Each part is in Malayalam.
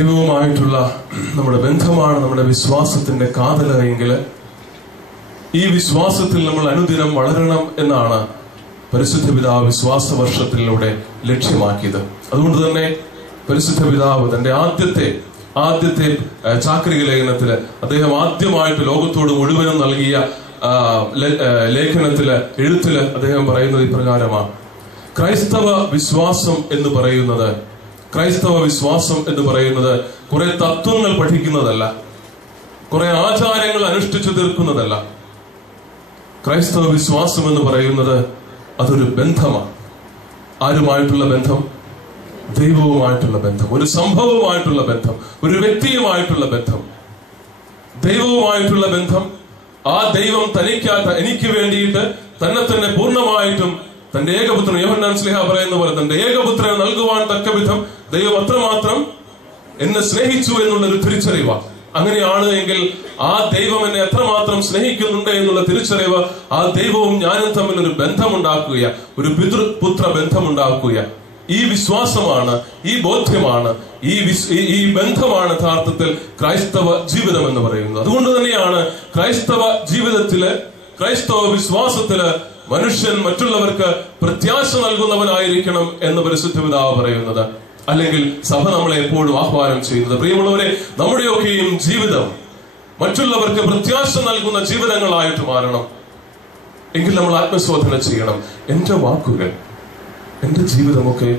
ദൈവവുമായിട്ടുള്ള നമ്മുടെ ബന്ധമാണ് നമ്മുടെ വിശ്വാസത്തിന്റെ കാതലെങ്കിൽ ഈ വിശ്വാസത്തിൽ നമ്മൾ അനുദിനം വളരണം എന്നാണ് പരിശുദ്ധ പിതാവ് വിശ്വാസ വർഷത്തിലൂടെ ലക്ഷ്യമാക്കിയത്. അതുകൊണ്ട് തന്നെ പരിശുദ്ധ പിതാവ് തന്റെ ആദ്യത്തെ ചാക്രിക ലേഖനത്തില് അദ്ദേഹം ആദ്യമായിട്ട് ലോകത്തോട് മുഴുവനും നൽകിയ എഴുത്തില് അദ്ദേഹം പറയുന്നത് ഇപ്രകാരമാണ്: ക്രൈസ്തവ വിശ്വാസം എന്ന് പറയുന്നത് കുറെ തത്വങ്ങൾ പഠിക്കുന്നതല്ല, കുറെ ആചാരങ്ങൾ അനുഷ്ഠിച്ചു തീർക്കുന്നതല്ല. ക്രൈസ്തവ വിശ്വാസം എന്ന് പറയുന്നത് അതൊരു ബന്ധമാണ്. ആരുമായിട്ടുള്ള ബന്ധം? ദൈവവുമായിട്ടുള്ള ബന്ധം, ഒരു സംഭവവുമായിട്ടുള്ള ബന്ധം, ഒരു വ്യക്തിയുമായിട്ടുള്ള ബന്ധം, ദൈവവുമായിട്ടുള്ള ബന്ധം. ആ ദൈവം എനിക്ക് വേണ്ടിയിട്ട് തന്നെ പൂർണ്ണമായിട്ടും തന്റെ ഏകപുത്രൻ, യോഹന്നാൻ ശ്ലീഹ പറയുന്ന പോലെ തന്റെ ഏകപുത്രനെ നൽകുവാൻ തക്ക വിധം ദൈവം അത്രമാത്രം എന്നെ സ്നേഹിച്ചു എന്നുള്ളൊരു തിരിച്ചറിവാണ്. അങ്ങനെയാണ് എങ്കിൽ ആ ദൈവം എന്നെ എത്രമാത്രം സ്നേഹിക്കുന്നുണ്ട് എന്നുള്ള തിരിച്ചറിവ് ആ ദൈവവും ഞാനും തമ്മിൽ ഒരു ബന്ധമുണ്ടാക്കുക, ഒരു പിതൃപുത്ര ബന്ധമുണ്ടാക്കുക. ഈ വിശ്വാസമാണ്, ഈ ബോധ്യമാണ്, ഈ ബന്ധമാണ് യഥാർത്ഥത്തിൽ ക്രൈസ്തവ ജീവിതം എന്ന് പറയുന്നത്. അതുകൊണ്ട് തന്നെയാണ് ക്രൈസ്തവ ജീവിതത്തില്, ക്രൈസ്തവ വിശ്വാസത്തില് മനുഷ്യൻ മറ്റുള്ളവർക്ക് പ്രത്യാശ നൽകുന്നവനായിരിക്കണം എന്ന് പരിശുദ്ധ പിതാവ് പറയുന്നത്. അല്ലെങ്കിൽ സഭ നമ്മളെ എപ്പോഴും ആഹ്വാനം ചെയ്യുന്നത്. പ്രിയമുള്ളവരെ, നമ്മുടെയൊക്കെയും ജീവിതം മറ്റുള്ളവർക്ക് പ്രത്യാശ നൽകുന്ന ജീവിതങ്ങളായിട്ട് മാറണം. എങ്കിൽ നമ്മൾ ആത്മശോധന ചെയ്യണം. എന്റെ വാക്കുകൾ, എന്റെ ജീവിതമൊക്കെ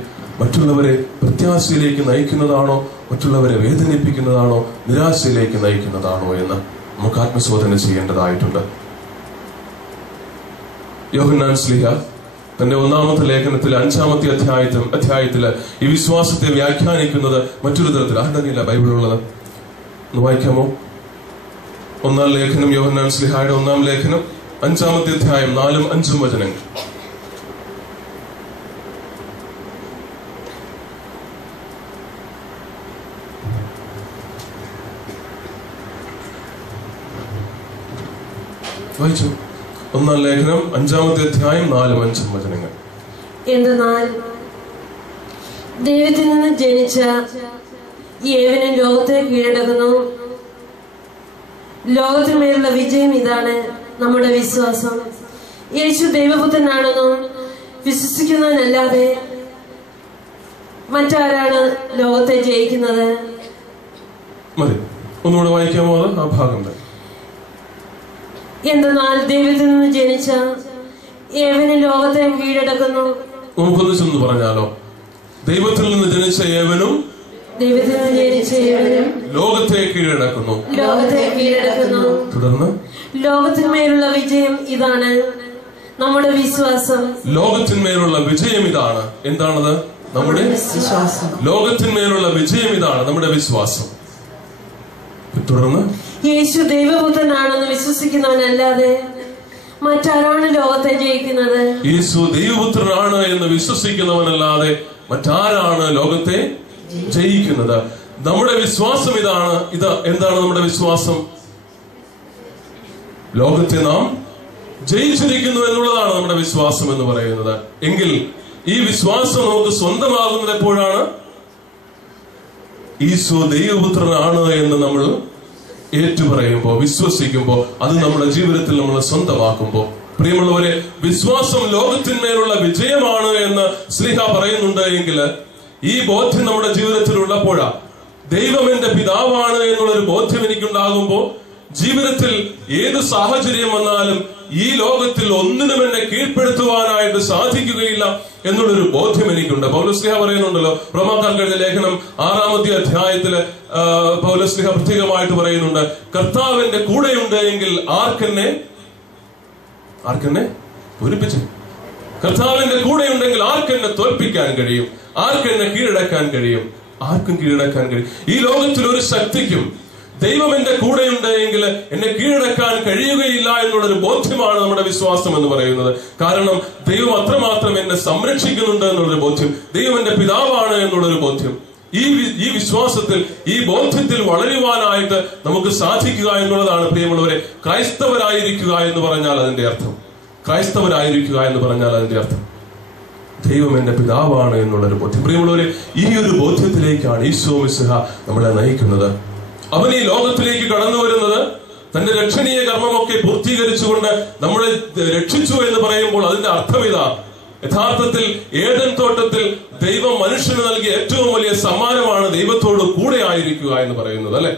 മറ്റുള്ളവരെ പ്രത്യാശയിലേക്ക് നയിക്കുന്നതാണോ, മറ്റുള്ളവരെ വേദനിപ്പിക്കുന്നതാണോ, നിരാശയിലേക്ക് നയിക്കുന്നതാണോ എന്ന് നമുക്ക് ആത്മശോധന ചെയ്യേണ്ടതായിട്ടുണ്ട്. യോഹന്നാൻ ശ്ലീഹ തന്റെ 1-ാമത്തെ ലേഖനത്തിൽ 5-ാമത്തെ അധ്യായത്തില് ഈ വിശ്വാസത്തെ വ്യാഖ്യാനിക്കുന്നത് മറ്റൊരു തരത്തിൽ. ആരുടെയില്ല ബൈബിളുള്ളത്? ഒന്ന് വായിക്കാമോ? 1-ാം ലേഖനം, യോഹന്നാൻ ശ്ലീഹായുടെ 1-ാം ലേഖനം 5-ാമത്തെ അധ്യായം 4-5 വചനങ്ങൾ. വായിച്ചു. 1-ാം ലേഖനം 5-ാമത്തെ അധ്യായം 4-5 വചനങ്ങൾ. എന്തെന്നാൽ ദൈവത്തിൽ നിന്ന് ജനിച്ച ഏവനും ലോകത്തെ കീഴടക്കുന്നു. ലോകത്തിന്മേലുള്ള വിജയം ഇതാണ് നമ്മുടെ വിശ്വാസം. യേശു ദൈവപുത്രനാണെന്നും വിശ്വസിക്കുന്നവനല്ലാതെ മറ്റാരാണ് ലോകത്തെ ജയിക്കുന്നത്? മതി, ഒന്നുകൂടെ വായിക്കാമോ ആ ഭാഗം? എന്തെന്നാൽ ദൈവത്തിൽ നിന്ന് ജനിച്ച ഏവനും ലോകത്തെ കീഴടക്കുന്നു. നമുക്കൊന്നിച്ചൊന്ന് പറഞ്ഞാലോ? ദൈവത്തിൽ നിന്ന് ജനിച്ച ഏവനും ലോകത്തെ കീഴടക്കുന്നു. തുടർന്ന് ലോകത്തിന്മേലുള്ള വിജയം ഇതാണ് നമ്മുടെ വിശ്വാസം. ലോകത്തിന്മേലുള്ള വിജയം ഇതാണ്. എന്താണത്? നമ്മുടെ വിശ്വാസം. ലോകത്തിന്മേലുള്ള വിജയം ഇതാണ് നമ്മുടെ വിശ്വാസം. തുടർന്ന് യേശു ദൈവപുത്രനാണെന്ന് വിശ്വസിക്കുന്നവനല്ലാതെ മറ്റാരാണ് ലോകത്തെ ജയിക്കുന്നത്? യേശു ദൈവപുത്രനാണ് എന്ന് വിശ്വസിക്കുന്നവനല്ലാതെ മറ്റാരാണ് ലോകത്തെ ജയിക്കുന്നത്? നമ്മുടെ വിശ്വാസം ഇതാണ്. എന്താണ് നമ്മുടെ വിശ്വാസം? ലോകത്തെ നാം ജയിച്ചിരിക്കുന്നു എന്നുള്ളതാണ് നമ്മുടെ വിശ്വാസം എന്ന് പറയുന്നത്. എങ്കിൽ ഈ വിശ്വാസം നമുക്ക് സ്വന്തമാകുന്നത് എപ്പോഴാണ്? യേശു ദൈവപുത്രനാണ് എന്ന് നമ്മൾ ഏറ്റുപറയുമ്പോ, വിശ്വസിക്കുമ്പോ, അത് നമ്മുടെ ജീവിതത്തിൽ നമ്മൾ സ്വന്തമാക്കുമ്പോ. പ്രിയമുള്ളവരെ, വിശ്വാസം ലോകത്തിന്മേലുള്ള വിജയമാണ് എന്ന് ശ്ലീഹ പറയുന്നുണ്ട് എങ്കിൽ ഈ ബോധ്യം നമ്മുടെ ജീവിതത്തിൽ ഉള്ളപ്പോഴാ, ദൈവം എന്റെ പിതാവാണ് എന്നുള്ളൊരു ബോധ്യം എനിക്കുണ്ടാകുമ്പോ ജീവിതത്തിൽ ഏത് സാഹചര്യം വന്നാലും ഈ ലോകത്തിൽ ഒന്നിനും എന്നെ കീഴ്പ്പെടുത്തുവാനായിട്ട് സാധിക്കുകയില്ല എന്നുള്ളൊരു ബോധ്യം എനിക്കുണ്ട്. പൗലോസ്ലീഹ പറയുന്നുണ്ടല്ലോ, റോമാക്കാർക്ക് എഴുതിയ ലേഖനം 6-ാമത്തെ അധ്യായത്തില് പൗലോസ്ലീഹ പ്രത്യേകമായിട്ട് പറയുന്നുണ്ട്, കർത്താവിന്റെ കൂടെയുണ്ട് എങ്കിൽ ആർക്കെന്നെ പൂരിപ്പിച്ചു. കർത്താവിന്റെ കൂടെയുണ്ടെങ്കിൽ ആർക്കെന്നെ തോൽപ്പിക്കാൻ കഴിയും? ആർക്കെന്നെ കീഴടക്കാൻ കഴിയും? ആർക്കും കീഴടക്കാൻ കഴിയും. ഈ ലോകത്തിൽ ഒരു ശക്തിക്കും ദൈവം എന്റെ കൂടെയുണ്ട് എങ്കിൽ എന്നെ കീഴടക്കാൻ കഴിയുകയില്ല എന്നുള്ളൊരു ബോധ്യമാണ് നമ്മുടെ വിശ്വാസം എന്ന് പറയുന്നത്. കാരണം ദൈവം അത്രമാത്രം എന്നെ സംരക്ഷിക്കുന്നുണ്ട് എന്നുള്ളൊരു ബോധ്യം, ദൈവം എന്റെ പിതാവാണ് എന്നുള്ളൊരു ബോധ്യം. ഈ വിശ്വാസത്തിൽ, ഈ ബോധ്യത്തിൽ വളരുവാനായിട്ട് നമുക്ക് സാധിക്കുക എന്നുള്ളതാണ് പ്രിയമുള്ളവരെ ക്രൈസ്തവരായിരിക്കുക എന്ന് പറഞ്ഞാൽ അതിന്റെ അർത്ഥം. ക്രൈസ്തവരായിരിക്കുക എന്ന് പറഞ്ഞാൽ അതിന്റെ അർത്ഥം ദൈവം എന്റെ പിതാവാണ് എന്നുള്ളൊരു ബോധ്യം. പ്രിയമുള്ളവരെ, ഈ ഒരു ബോധ്യത്തിലേക്കാണ് ഈശോ മിശിഹ നമ്മളെ നയിക്കുന്നത്. അവൻ ഈ ലോകത്തിലേക്ക് കടന്നു വരുന്നത് തന്റെ രക്ഷണീയ കർമ്മമൊക്കെ പൂർത്തീകരിച്ചുകൊണ്ട് നമ്മളെ രക്ഷിച്ചു എന്ന് പറയുമ്പോൾ അതിന്റെ അർത്ഥം ഇതാ: യഥാർത്ഥത്തിൽ ഏദൻ തോട്ടത്തിൽ ദൈവം മനുഷ്യന് നൽകിയ ഏറ്റവും വലിയ സമ്മാനമാണ് ദൈവത്തോട് കൂടെ ആയിരിക്കുക എന്ന് പറയുന്നത്, അല്ലെ?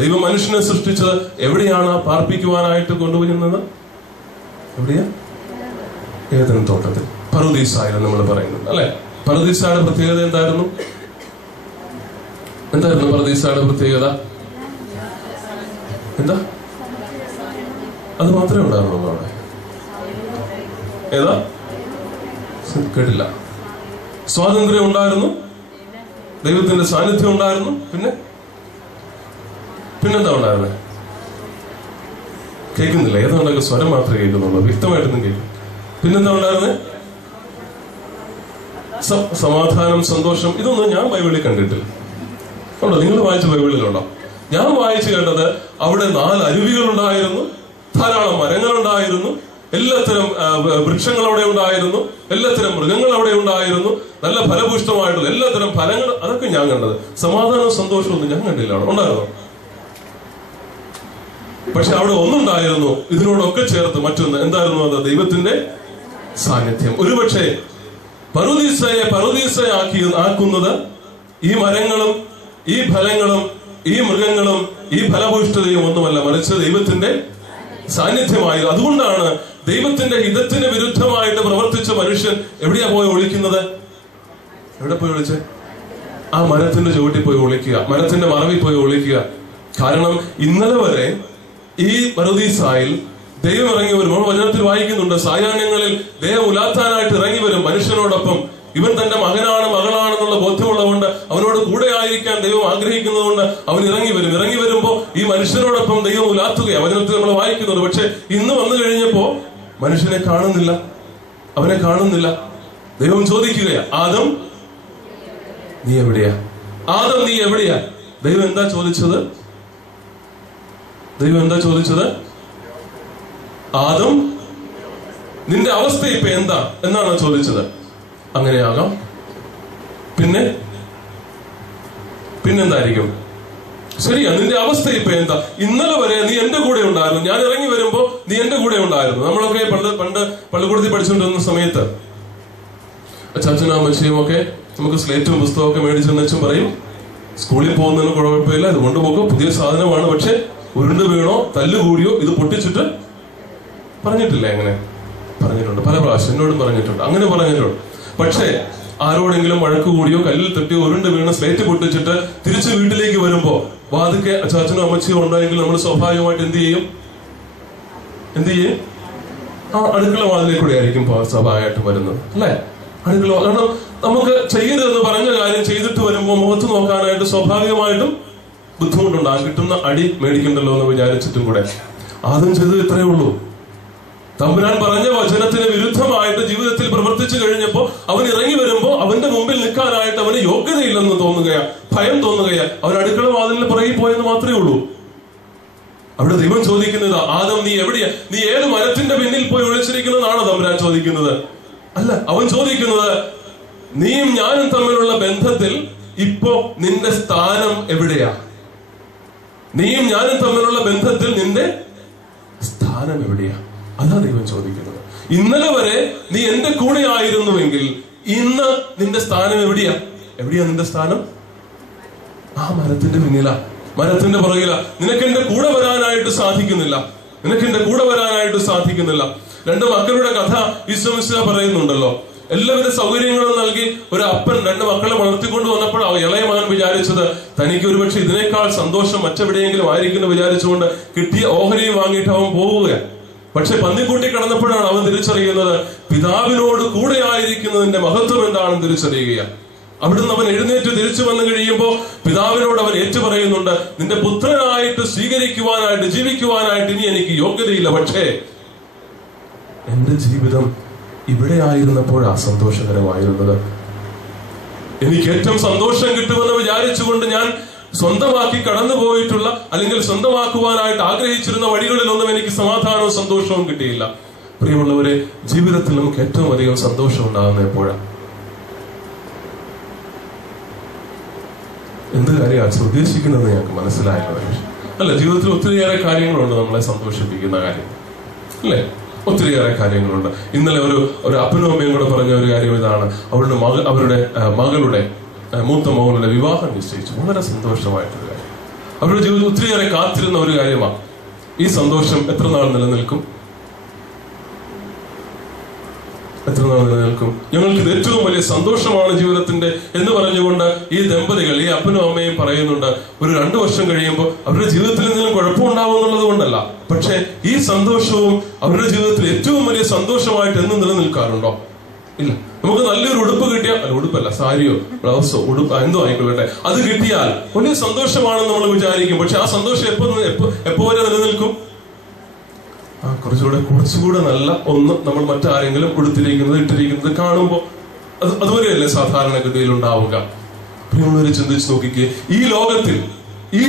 ദൈവം മനുഷ്യനെ സൃഷ്ടിച്ചത് എവിടെയാണ് പാർപ്പിക്കുവാനായിട്ട് കൊണ്ടുവരുന്നത്? എവിടെയാ? ഏദൻ തോട്ടത്തിൽ, പറുദീസായാണ് നമ്മൾ പറയുന്നത്, അല്ലെ? പറുദീസയുടെ പ്രത്യേകത എന്തായിരുന്നു? പറുദീസയുടെ പ്രത്യേകത എന്താ? അത് മാത്രമേ ഉണ്ടായിരുന്നുള്ളൂ അവിടെ. ഏതാ? കേട്ടില്ല. സ്വാതന്ത്ര്യം ഉണ്ടായിരുന്നു, ദൈവത്തിന്റെ സാന്നിധ്യം ഉണ്ടായിരുന്നു, പിന്നെന്താ ഉണ്ടായിരുന്നത്? കേൾക്കുന്നില്ല, ഏതാണ്ടൊക്കെ സ്വരം മാത്രമേ കേൾക്കുന്നുള്ളൂ, വ്യക്തമായിട്ടൊന്നും കേൾക്കും. പിന്നെന്താ ഉണ്ടായിരുന്നത്? സമാധാനം, സന്തോഷം. ഇതൊന്നും ഞാൻ ബൈബിളിൽ കണ്ടിട്ടില്ല. ഉണ്ടോ? നിങ്ങൾ വായിച്ച ബൈബിളിലുണ്ടോ? ഞാൻ വായിച്ചു കേട്ടത് അവിടെ 4 അരുവികൾ ഉണ്ടായിരുന്നു, ധാരാളം മരങ്ങളുണ്ടായിരുന്നു, എല്ലാത്തരം വൃക്ഷങ്ങൾ അവിടെ ഉണ്ടായിരുന്നു, എല്ലാത്തരം മൃഗങ്ങൾ അവിടെ ഉണ്ടായിരുന്നു, നല്ല ഫലപുഷ്ടമായിട്ടുള്ള എല്ലാത്തരം ഫലങ്ങൾ, അതൊക്കെ ഞാൻ കണ്ടത്. സമാധാനവും സന്തോഷവും ഒന്നും ഞാൻ കണ്ടില്ല. അവിടെ ഉണ്ടായിരുന്നോ? പക്ഷെ അവിടെ ഒന്നുണ്ടായിരുന്നു ഇതിനോടൊക്കെ ചേർത്ത്, മറ്റൊന്ന് എന്തായിരുന്നു? അത് ദൈവത്തിന്റെ സാന്നിധ്യം. ഒരുപക്ഷെ ആക്കുന്നത് ഈ മരങ്ങളും ഈ ഫലങ്ങളും ഈ മൃഗങ്ങളും ഈ ഫലഭൂഷ്ഠതയും ഒന്നുമല്ല, മറിച്ച് ദൈവത്തിന്റെ സാന്നിധ്യമായിരുന്നു. അതുകൊണ്ടാണ് ദൈവത്തിന്റെ ഹിതത്തിന് വിരുദ്ധമായിട്ട് പ്രവർത്തിച്ച മനുഷ്യൻ എവിടെയാ പോയി ഒളിക്കുന്നത്? എവിടെ പോയി ഒളിച്ച്? ആ മരത്തിന്റെ ചുവട്ടിൽ പോയി ഒളിക്കുക, മരത്തിന്റെ മറവിൽ പോയി ഒളിക്കുക. കാരണം ഇന്നലെ വരെ ഈ പറുദീസായിൽ ദൈവം ഇറങ്ങി വരുമ്പോൾ വചനത്തിൽ വായിക്കുന്നുണ്ട്, സായാഹ്നങ്ങളിൽ ദൈവം ഉലാത്താനായിട്ട് ഇറങ്ങി വരും മനുഷ്യനോടൊപ്പം. ഇവൻ തന്റെ മകനാണ്, മകളാണെന്നുള്ള ബോധ്യമുള്ളതുകൊണ്ട്, അവനോട് കൂടെ ആയിരിക്കാൻ ദൈവം ആഗ്രഹിക്കുന്നതുകൊണ്ട് അവൻ ഇറങ്ങി വരും. ഇറങ്ങി വരുമ്പോ ഈ മനുഷ്യനോടൊപ്പം ദൈവം ഉലാത്തുകയാണ്, വചനത്തിൽ നമ്മൾ വായിക്കുന്നുണ്ട്. പക്ഷെ ഇന്ന് വന്നു കഴിഞ്ഞപ്പോ മനുഷ്യനെ കാണുന്നില്ല, അവനെ കാണുന്നില്ല. ദൈവം ചോദിക്കുകയാ, ആദം നീ എവിടെയാ? ആദം നീ എവിടെയാ? ദൈവം എന്താ ചോദിച്ചത്? ആദം നിന്റെ അവസ്ഥ ഇപ്പൊ എന്താ എന്നാണ് ചോദിച്ചത്. അങ്ങനെയാകാം. പിന്നെന്തായിരിക്കും? ശരിയാ, നിന്റെ അവസ്ഥ ഇപ്പൊ എന്താ? ഇന്നലെ വരെ നീ എന്റെ കൂടെ ഉണ്ടായിരുന്നു, ഞാൻ ഇറങ്ങി വരുമ്പോ നീ എന്റെ കൂടെ ഉണ്ടായിരുന്നു. നമ്മളൊക്കെ പണ്ട് പള്ളിക്കൂടത്തിൽ പഠിച്ചുകൊണ്ടിരുന്ന സമയത്ത് അച്ചാച്ചനും അമ്മച്ചിയും ഒക്കെ നമുക്ക് സ്ലേറ്റും പുസ്തകമൊക്കെ മേടിച്ചെന്ന് വെച്ചും പറയും, സ്കൂളിൽ പോകുന്നതിന് കുഴപ്പമില്ല, ഇത് കൊണ്ടുപോകും, പുതിയ സാധനമാണ്. പക്ഷെ ഉരുണ്ട് വീണോ തല്ലുകൂടിയോ ഇത് പൊട്ടിച്ചിട്ട് പറഞ്ഞിട്ടില്ല. എങ്ങനെ പറഞ്ഞിട്ടുണ്ട്? പല പ്രാവശ്യം എന്നോടും പറഞ്ഞിട്ടുണ്ട്, അങ്ങനെ പറഞ്ഞിട്ടുണ്ട്. പക്ഷേ ആരോടെങ്കിലും വഴക്ക് കൂടിയോ കല്ലിൽ തട്ടിയോ ഉരുണ്ട് വീണ് സ്ലേറ്റ് പൊട്ടിച്ചിട്ട് തിരിച്ച് വീട്ടിലേക്ക് വരുമ്പോ വാതിക്കെ അച്ചാച്ചനോ അമ്മച്ചിയോ ഉണ്ടെങ്കിൽ നമ്മൾ സ്വാഭാവികമായിട്ട് എന്ത് ചെയ്യും? ആ അടുക്കള വാതിലേക്കൂടെ ആയിരിക്കും സ്വാഭാവികമായിട്ട് വരുന്നത്, അല്ലെ? അടുക്കള. കാരണം നമുക്ക് ചെയ്യരുതെന്ന് പറഞ്ഞ കാര്യം ചെയ്തിട്ട് വരുമ്പോ മുഖത്ത് നോക്കാനായിട്ട് സ്വാഭാവികമായിട്ടും ബുദ്ധിമുട്ടുണ്ടാകും. കിട്ടുന്ന അടി മേടിക്കണ്ടല്ലോ എന്ന് വിചാരിച്ചിട്ടും കൂടെ. ആദ്യം ചെയ്തത് ഇത്രയേ ഉള്ളൂ. തമ്പുരാൻ പറഞ്ഞ വചനത്തിന് വിരുദ്ധമായിട്ട് ജീവിതത്തിൽ പ്രവർത്തിച്ചു കഴിഞ്ഞപ്പോ അവൻ ഇറങ്ങി വരുമ്പോ അവന്റെ മുമ്പിൽ നിൽക്കാനായിട്ട് അവന് യോഗ്യതയില്ലെന്ന് തോന്നുകയാ, ഭയം തോന്നുകയാ. അവൻ അടുക്കള വാതിലിന് പുറകിൽ പോയെന്ന് മാത്രമേ ഉള്ളൂ. അവിടെ ദൈവം ചോദിക്കുന്നത്, ആദം നീ എവിടെയാ? നീ ഏത് മരത്തിന്റെ പിന്നിൽ പോയി ഒളിച്ചിരിക്കുന്നതാണോ തമ്പുരാൻ ചോദിക്കുന്നത്? അല്ല, അവൻ ചോദിക്കുന്നത്, നീയും ഞാനും തമ്മിലുള്ള ബന്ധത്തിൽ ഇപ്പോ നിന്റെ സ്ഥാനം എവിടെയാ? നീയും ഞാനും തമ്മിലുള്ള ബന്ധത്തിൽ നിന്റെ സ്ഥാനം എവിടെയാ? അതാ ദൈവം ചോദിക്കുന്നത്. ഇന്നലെ വരെ നീ എന്റെ കൂടെ ആയിരുന്നുവെങ്കിൽ ഇന്ന് നിന്റെ സ്ഥാനം എവിടെയാ? നിന്റെ സ്ഥാനം? ആ മരത്തിന്റെ പിന്നിലാ, മരത്തിന്റെ പുറകിലാ. നിനക്ക് എന്റെ കൂടെ വരാനായിട്ട് സാധിക്കുന്നില്ല. 2 മക്കളുടെ കഥ ഈശോ മിശിഹ പറയുന്നുണ്ടല്ലോ. എല്ലാവിധ സൗകര്യങ്ങളും നൽകി ഒരു അപ്പൻ 2 മക്കളെ വളർത്തിക്കൊണ്ട് വന്നപ്പോൾ ഇളയ മകൻ വിചാരിച്ചത് തനിക്ക് ഒരുപക്ഷെ ഇതിനേക്കാൾ സന്തോഷം മറ്റെവിടെയെങ്കിലും ആയിരിക്കുന്നു വിചാരിച്ചുകൊണ്ട് കിട്ടിയ ഓഹരിയും വാങ്ങിയിട്ട് അവൻ പോവുകയാണ്. പക്ഷെ പന്നിക്കൂട്ടി കടന്നപ്പോഴാണ് അവൻ തിരിച്ചറിയുന്നത് പിതാവിനോട് കൂടെ ആയിരിക്കുന്നതിന്റെ മഹത്വം എന്താണെന്ന് തിരിച്ചറിയുകയാണ്. അവിടുന്ന് അവൻ എഴുന്നേറ്റ് തിരിച്ചു വന്നു കഴിയുമ്പോൾ പിതാവിനോട് അവൻ ഏറ്റുപറയുന്നുണ്ട്, നിന്റെ പുത്രനായിട്ട് സ്വീകരിക്കുവാനായിട്ട് ജീവിക്കുവാനായിട്ട് ഇനി എനിക്ക് യോഗ്യതയില്ല. പക്ഷേ എന്റെ ജീവിതം ഇവിടെ ആയിരുന്നപ്പോഴാ സന്തോഷകരമായിരുന്നത്. എനിക്ക് ഏറ്റവും സന്തോഷം കിട്ടുമെന്ന് വിചാരിച്ചുകൊണ്ട് ഞാൻ സ്വന്തമാക്കി കടന്നുപോയിട്ടുള്ള അല്ലെങ്കിൽ സ്വന്തമാക്കുവാനായിട്ട് ആഗ്രഹിച്ചിരുന്ന വഴികളിലൊന്നും എനിക്ക് സമാധാനവും സന്തോഷവും കിട്ടിയില്ല. പ്രിയമുള്ളവരെ, ജീവിതത്തിൽ നമുക്ക് ഏറ്റവും അധികം സന്തോഷം ഉണ്ടാകുന്ന എപ്പോഴാണ്? എന്ത് കാര്യമാണ് ഉദ്ദേശിക്കുന്നത് ഞങ്ങൾക്ക് മനസ്സിലായത്. അല്ല, ജീവിതത്തിൽ ഒത്തിരിയേറെ കാര്യങ്ങളുണ്ട് നമ്മളെ സന്തോഷിപ്പിക്കുന്ന കാര്യം, അല്ലേ? ഒത്തിരിയേറെ കാര്യങ്ങളുണ്ട്. ഇന്നലെ ഒരു അപ്പനും അമ്മയും കൂടെ പറഞ്ഞ ഒരു കാര്യം ഇതാണ്. അവരുടെ മകളുടെ മൂത്ത മകളുടെ വിവാഹം നിശ്ചയിച്ചു. വളരെ സന്തോഷമായിട്ടൊരു കാര്യം. അവരുടെ ജീവിതത്തിൽ ഒത്തിരിയേറെ കാത്തിരുന്ന ഒരു കാര്യമാണ്. ഈ സന്തോഷം എത്ര നാൾ നിലനിൽക്കും? എത്ര നാൾ നിലനിൽക്കും? ഞങ്ങൾക്ക് ഇത് ഏറ്റവും വലിയ സന്തോഷമാണ് ജീവിതത്തിന്റെ എന്ന് പറഞ്ഞുകൊണ്ട് ഈ ദമ്പതികൾ, ഈ അപ്പനും അമ്മയും പറയുന്നുണ്ട്, ഒരു 2 വർഷം കഴിയുമ്പോൾ അവരുടെ ജീവിതത്തിൽ എന്തെങ്കിലും കുഴപ്പമുണ്ടാവും എന്നുള്ളത് കൊണ്ടല്ല, പക്ഷെ ഈ സന്തോഷവും അവരുടെ ജീവിതത്തിൽ ഏറ്റവും വലിയ സന്തോഷമായിട്ട് എന്ന് നിലനിൽക്കാറുണ്ടോ? ഇല്ല. നമുക്ക് നല്ലൊരു ഉടുപ്പ് കിട്ടിയാൽ, അല്ല ഉടുപ്പല്ല, സാരിയോ ബ്ലൗസോ ഉടുപ്പ് എന്തോ ആയിക്കൊള്ളട്ടെ, അത് കിട്ടിയാൽ വലിയ സന്തോഷമാണെന്ന് നമ്മൾ വിചാരിക്കും. പക്ഷെ ആ സന്തോഷം എപ്പോ വരെ നിലനിൽക്കും? കുറച്ചുകൂടെ നല്ല ഒന്ന് നമ്മൾ മറ്റാരെങ്കിലും കൊടുത്തിരിക്കുന്നത് ഇട്ടിരിക്കുന്നത് കാണുമ്പോൾ അതുവരെയല്ലേ സാധാരണഗതിയിൽ ഉണ്ടാവുക. പ്രിയമുള്ളവരെ, ചിന്തിച്ച് നോക്കിക്കേ, ഈ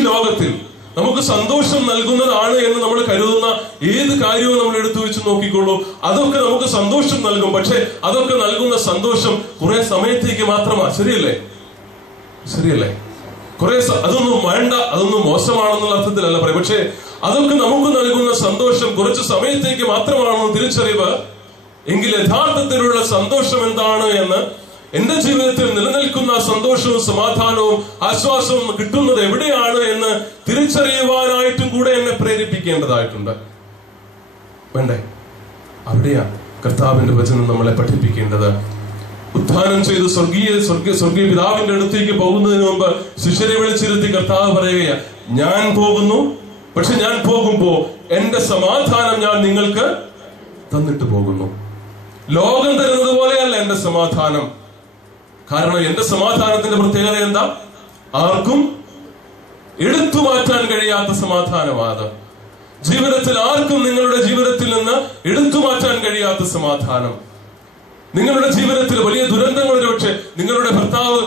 ലോകത്തിൽ നമുക്ക് സന്തോഷം നൽകുന്നതാണ് എന്ന് നമ്മൾ കരുതുന്ന ഏത് കാര്യവും നമ്മൾ എടുത്തു വെച്ച് നോക്കിക്കോളൂ. അതൊക്കെ നമുക്ക് സന്തോഷം നൽകും. പക്ഷെ അതൊക്കെ നൽകുന്ന സന്തോഷം കുറെ സമയത്തേക്ക് മാത്രമാണ്. ശരിയല്ലേ? അതൊന്നും വേണ്ട, അതൊന്നും മോശമാണെന്നുള്ള അർത്ഥത്തിലല്ല പറയും. പക്ഷെ അതൊക്കെ നമുക്ക് നൽകുന്ന സന്തോഷം കുറച്ച് സമയത്തേക്ക് മാത്രമാണെന്ന് തിരിച്ചറിവ് എങ്കിൽ യഥാർത്ഥത്തിലുള്ള സന്തോഷം എന്താണ് എന്ന്, എന്റെ ജീവിതത്തിൽ നിലനിൽക്കുന്ന സന്തോഷവും സമാധാനവും ആശ്വാസവും കിട്ടുന്നത് എവിടെയാണ് എന്ന് തിരിച്ചറിയുവാനായിട്ടും കൂടെ എന്നെ പ്രേരിപ്പിക്കേണ്ടതായിട്ടുണ്ട്. വേണ്ടേ? അവിടെയാണ് കർത്താവിന്റെ വചനം നമ്മളെ പഠിപ്പിക്കേണ്ടത്. ഉത്ഥാനം ചെയ്ത് സ്വർഗീയ പിതാവിന്റെ അടുത്തേക്ക് പോകുന്നതിന് മുമ്പ് ശിഷ്യരെ വിളിച്ചിരുത്തി കർത്താവ് പറയുകയാണ്, ഞാൻ പോകുന്നു, പക്ഷെ ഞാൻ പോകുമ്പോ എന്റെ സമാധാനം ഞാൻ നിങ്ങൾക്ക് തന്നിട്ട് പോകുന്നു. ലോകം തരുന്നത് പോലെയല്ല എന്റെ സമാധാനം. കാരണം എന്റെ സമാധാനത്തിന്റെ പ്രത്യേകത എന്താ? ആർക്കും എടുത്തു മാറ്റാൻ കഴിയാത്ത സമാധാനമാണ്. ജീവിതത്തിൽ ആർക്കും നിങ്ങളുടെ ജീവിതത്തിൽ നിന്ന് എടുത്തു മാറ്റാൻ കഴിയാത്ത സമാധാനം. നിങ്ങളുടെ ജീവിതത്തിൽ വലിയ ദുരന്തങ്ങൾ, ഒരുപക്ഷെ നിങ്ങളുടെ ഭർത്താവ്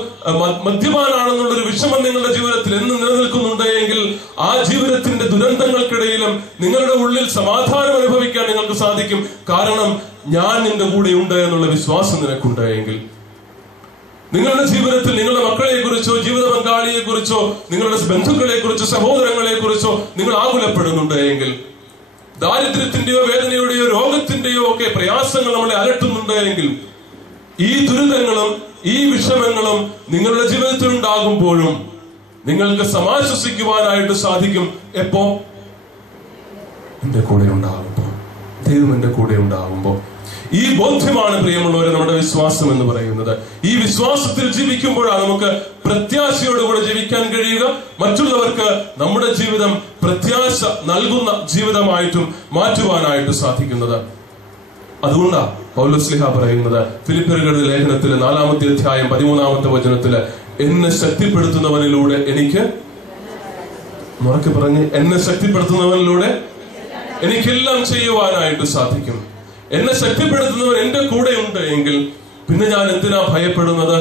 മദ്യപാനാണെന്നുള്ളൊരു വിഷമം നിങ്ങളുടെ ജീവിതത്തിൽ എന്ന് നിലനിൽക്കുന്നുണ്ട് എങ്കിൽ ആ ജീവിതത്തിന്റെ ദുരന്തങ്ങൾക്കിടയിലും നിങ്ങളുടെ ഉള്ളിൽ സമാധാനം അനുഭവിക്കാൻ നിങ്ങൾക്ക് സാധിക്കും. കാരണം ഞാൻ നിന്റെ കൂടെ ഉണ്ട് എന്നുള്ള വിശ്വാസം നിനക്കുണ്ട് എങ്കിൽ. നിങ്ങളുടെ ജീവിതത്തിൽ നിങ്ങളുടെ മക്കളെ കുറിച്ചോ ജീവിത പങ്കാളിയെ കുറിച്ചോ നിങ്ങളുടെ ബന്ധുക്കളെ കുറിച്ചോ സഹോദരങ്ങളെ കുറിച്ചോ നിങ്ങൾ ആകുലപ്പെടുന്നുണ്ട് എങ്കിൽ, ദാരിദ്ര്യത്തിന്റെയോ വേദനയുടെയോ രോഗത്തിന്റെയോ ഒക്കെ പ്രയാസങ്ങൾ നമ്മളെ അലട്ടുന്നുണ്ട് എങ്കിൽ, ഈ ദുരിതങ്ങളും ഈ വിഷമങ്ങളും നിങ്ങളുടെ ജീവിതത്തിൽ ഉണ്ടാകുമ്പോഴും നിങ്ങൾക്ക് സമാശ്വസിക്കുവാനായിട്ട് സാധിക്കും. എപ്പോ? എന്റെ കൂടെ ഉണ്ടാകുമ്പോ, ദൈവം എന്റെ കൂടെ ഉണ്ടാകുമ്പോ. ഈ ബോധ്യമാണ് പ്രിയമുള്ളവരെ നമ്മുടെ വിശ്വാസം എന്ന് പറയുന്നത്. ഈ വിശ്വാസത്തിൽ ജീവിക്കുമ്പോഴാണ് നമുക്ക് പ്രത്യാശയോടുകൂടെ ജീവിക്കാൻ കഴിയുക. മറ്റുള്ളവർക്ക് നമ്മുടെ ജീവിതം പ്രത്യാശ നൽകുന്ന ജീവിതമായിട്ടും മാറ്റുവാനായിട്ട് സാധിക്കുന്നത്. അതുകൊണ്ടാണ് പൗലോസ്ലീഹ പറയുന്നത് ഫിലിപ്പിയരുടെ ലേഖനത്തിലെ 4-ാമത്തെ അധ്യായം 13-ാമത്തെ വചനത്തില്, എന്നെ ശക്തിപ്പെടുത്തുന്നവനിലൂടെ എനിക്ക്, ഉറക്കെ പറഞ്ഞ്, എന്നെ ശക്തിപ്പെടുത്തുന്നവനിലൂടെ എനിക്കെല്ലാം ചെയ്യുവാനായിട്ട് സാധിക്കും. എന്നെ ശക്തിപ്പെടുത്തുന്നവൻ എന്റെ കൂടെ ഉണ്ട് എങ്കിൽ പിന്നെ ഞാൻ എന്തിനാ ഭയപ്പെടുന്നത്?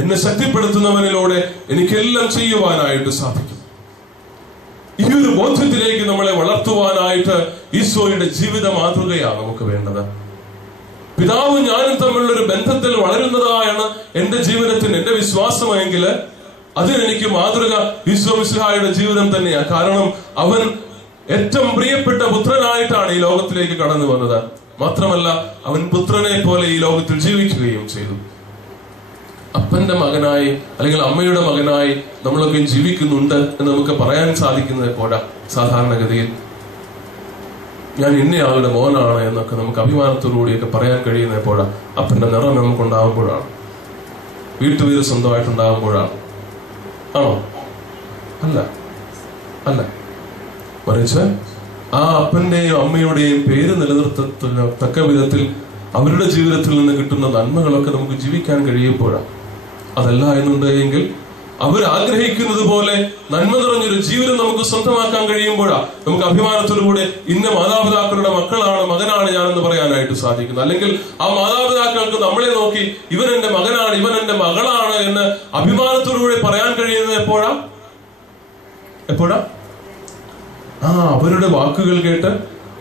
എന്നെ ശക്തിപ്പെടുത്തുന്നവനിലൂടെ എനിക്കെല്ലാം ചെയ്യുവാനായിട്ട് സാധിക്കും. ഈ ഒരു ബോധ്യത്തിലേക്ക് നമ്മളെ വളർത്തുവാനായിട്ട് ഈശോയുടെ ജീവിത മാതൃകയാണ് നമുക്ക് വേണ്ടത്. പിതാവും ഞാനും തമ്മിലുള്ളൊരു ബന്ധത്തിൽ വളരുന്നതാണ് എന്റെ ജീവിതത്തിന് എന്റെ വിശ്വാസമെങ്കിൽ അതിനെനിക്ക് മാതൃക ഈശോ മിശിഹായുടെ ജീവിതം തന്നെയാണ്. കാരണം അവൻ ഏറ്റവും പ്രിയപ്പെട്ട പുത്രനായിട്ടാണ് ഈ ലോകത്തിലേക്ക് കടന്നു വന്നത്. മാത്രമല്ല, അവൻ പുത്രനെ പോലെ ഈ ലോകത്തിൽ ജീവിക്കുകയും ചെയ്തു. അപ്പന്റെ മകനായി അല്ലെങ്കിൽ അമ്മയുടെ മകനായി നമ്മളൊക്കെ ജീവിക്കുന്നുണ്ട് എന്ന് നമുക്ക് പറയാൻ സാധിക്കുന്നത് എപ്പോഴാ? സാധാരണഗതിയിൽ ഞാൻ ഇന്നയാളുടെ മോനാണ് എന്നൊക്കെ നമുക്ക് അഭിമാനത്തോടുകൂടിയൊക്കെ പറയാൻ കഴിയുന്ന എപ്പോഴാ? അപ്പന്റെ നിറം നമുക്കുണ്ടാകുമ്പോഴാണ്, വീട്ടുപേര് സ്വന്തമായിട്ടുണ്ടാകുമ്പോഴാണ്. ആണോ? അല്ല. മറിച്ച് ആ അപ്പന്റെയും അമ്മയുടെയും പേര് നിലനിർത്തത്തക്ക വിധത്തിൽ അവരുടെ ജീവിതത്തിൽ നിന്ന് കിട്ടുന്ന നന്മകളൊക്കെ നമുക്ക് ജീവിക്കാൻ കഴിയുമ്പോഴാണ്. അതല്ല എന്നുണ്ടെങ്കിൽ അവർ ആഗ്രഹിക്കുന്നത് പോലെ നന്മ നിറഞ്ഞൊരു ജീവിതം നമുക്ക് സ്വന്തമാക്കാൻ കഴിയുമ്പോഴാണ് നമുക്ക് അഭിമാനത്തോടുകൂടെ ഇന്ന മാതാപിതാക്കളുടെ മകനാണ് ഞാനെന്ന് പറയാനായിട്ട് സാധിക്കുന്നത്. അല്ലെങ്കിൽ ആ മാതാപിതാക്കൾക്ക് നമ്മളെ നോക്കി ഇവൻ എന്റെ മകനാണ്, ഇവൻ എന്റെ മകളാണ് എന്ന് അഭിമാനത്തോടുകൂടി പറയാൻ കഴിയുന്നത് എപ്പോഴാ? അവരുടെ വാക്കുകൾ കേട്ട്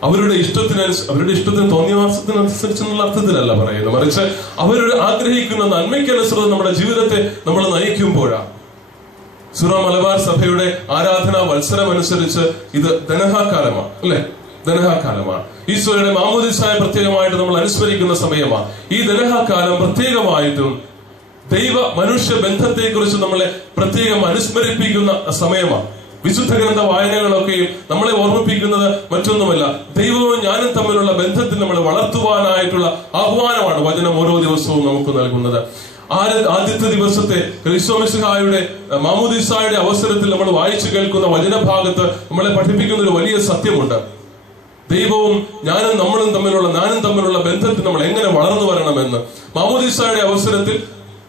അവരുടെ ഇഷ്ടത്തിന് തോന്നിയവാസത്തിനനുസരിച്ചെന്നുള്ള അർത്ഥത്തിലല്ല പറയുന്നത്. മറിച്ച് അവരുടെ ആഗ്രഹിക്കുന്ന നന്മയ്ക്കനുസൃതം നമ്മുടെ ജീവിതത്തെ നമ്മൾ നയിക്കുമ്പോഴാണ്. സുറാ മലബാർ സഭയുടെ ആരാധനാ വത്സരം അനുസരിച്ച് ഇത് ദനഹാകാലമാണ്, അല്ലെ? ദനഹാകാലമാണ്. ഈശോയുടെ മാമോദീസായ പ്രത്യേകമായിട്ട് നമ്മൾ അനുസ്മരിക്കുന്ന സമയമാണ്. ഈ ദനഹാകാലം പ്രത്യേകമായിട്ടും ദൈവ മനുഷ്യ ബന്ധത്തെ കുറിച്ച് നമ്മളെ പ്രത്യേകം അനുസ്മരിപ്പിക്കുന്ന സമയമാണ്. വിശുദ്ധ ഗ്രന്ഥ വായനകളൊക്കെയും നമ്മളെ ഓർമ്മിപ്പിക്കുന്നത് മറ്റൊന്നുമല്ല, ദൈവവും ഞാനും തമ്മിലുള്ള ബന്ധത്തിൽ നമ്മളെ വളർത്തുവാനായിട്ടുള്ള ആഹ്വാനമാണ് വചനം ഓരോ ദിവസവും നമുക്ക് നൽകുന്നത്. ആദ്യത്തെ ദിവസത്തെ ക്രിസ്തുമിശിഹായുടെ മാമോദീസായുടെ അവസരത്തിൽ നമ്മൾ വായിച്ചു കേൾക്കുന്ന വചനഭാഗത്ത് നമ്മളെ പഠിപ്പിക്കുന്ന ഒരു വലിയ സത്യമുണ്ട്. ദൈവവും ഞാനും തമ്മിലുള്ള ബന്ധത്തിൽ നമ്മൾ എങ്ങനെ വളർന്നു വരണമെന്ന്. മാമോദീസായുടെ അവസരത്തിൽ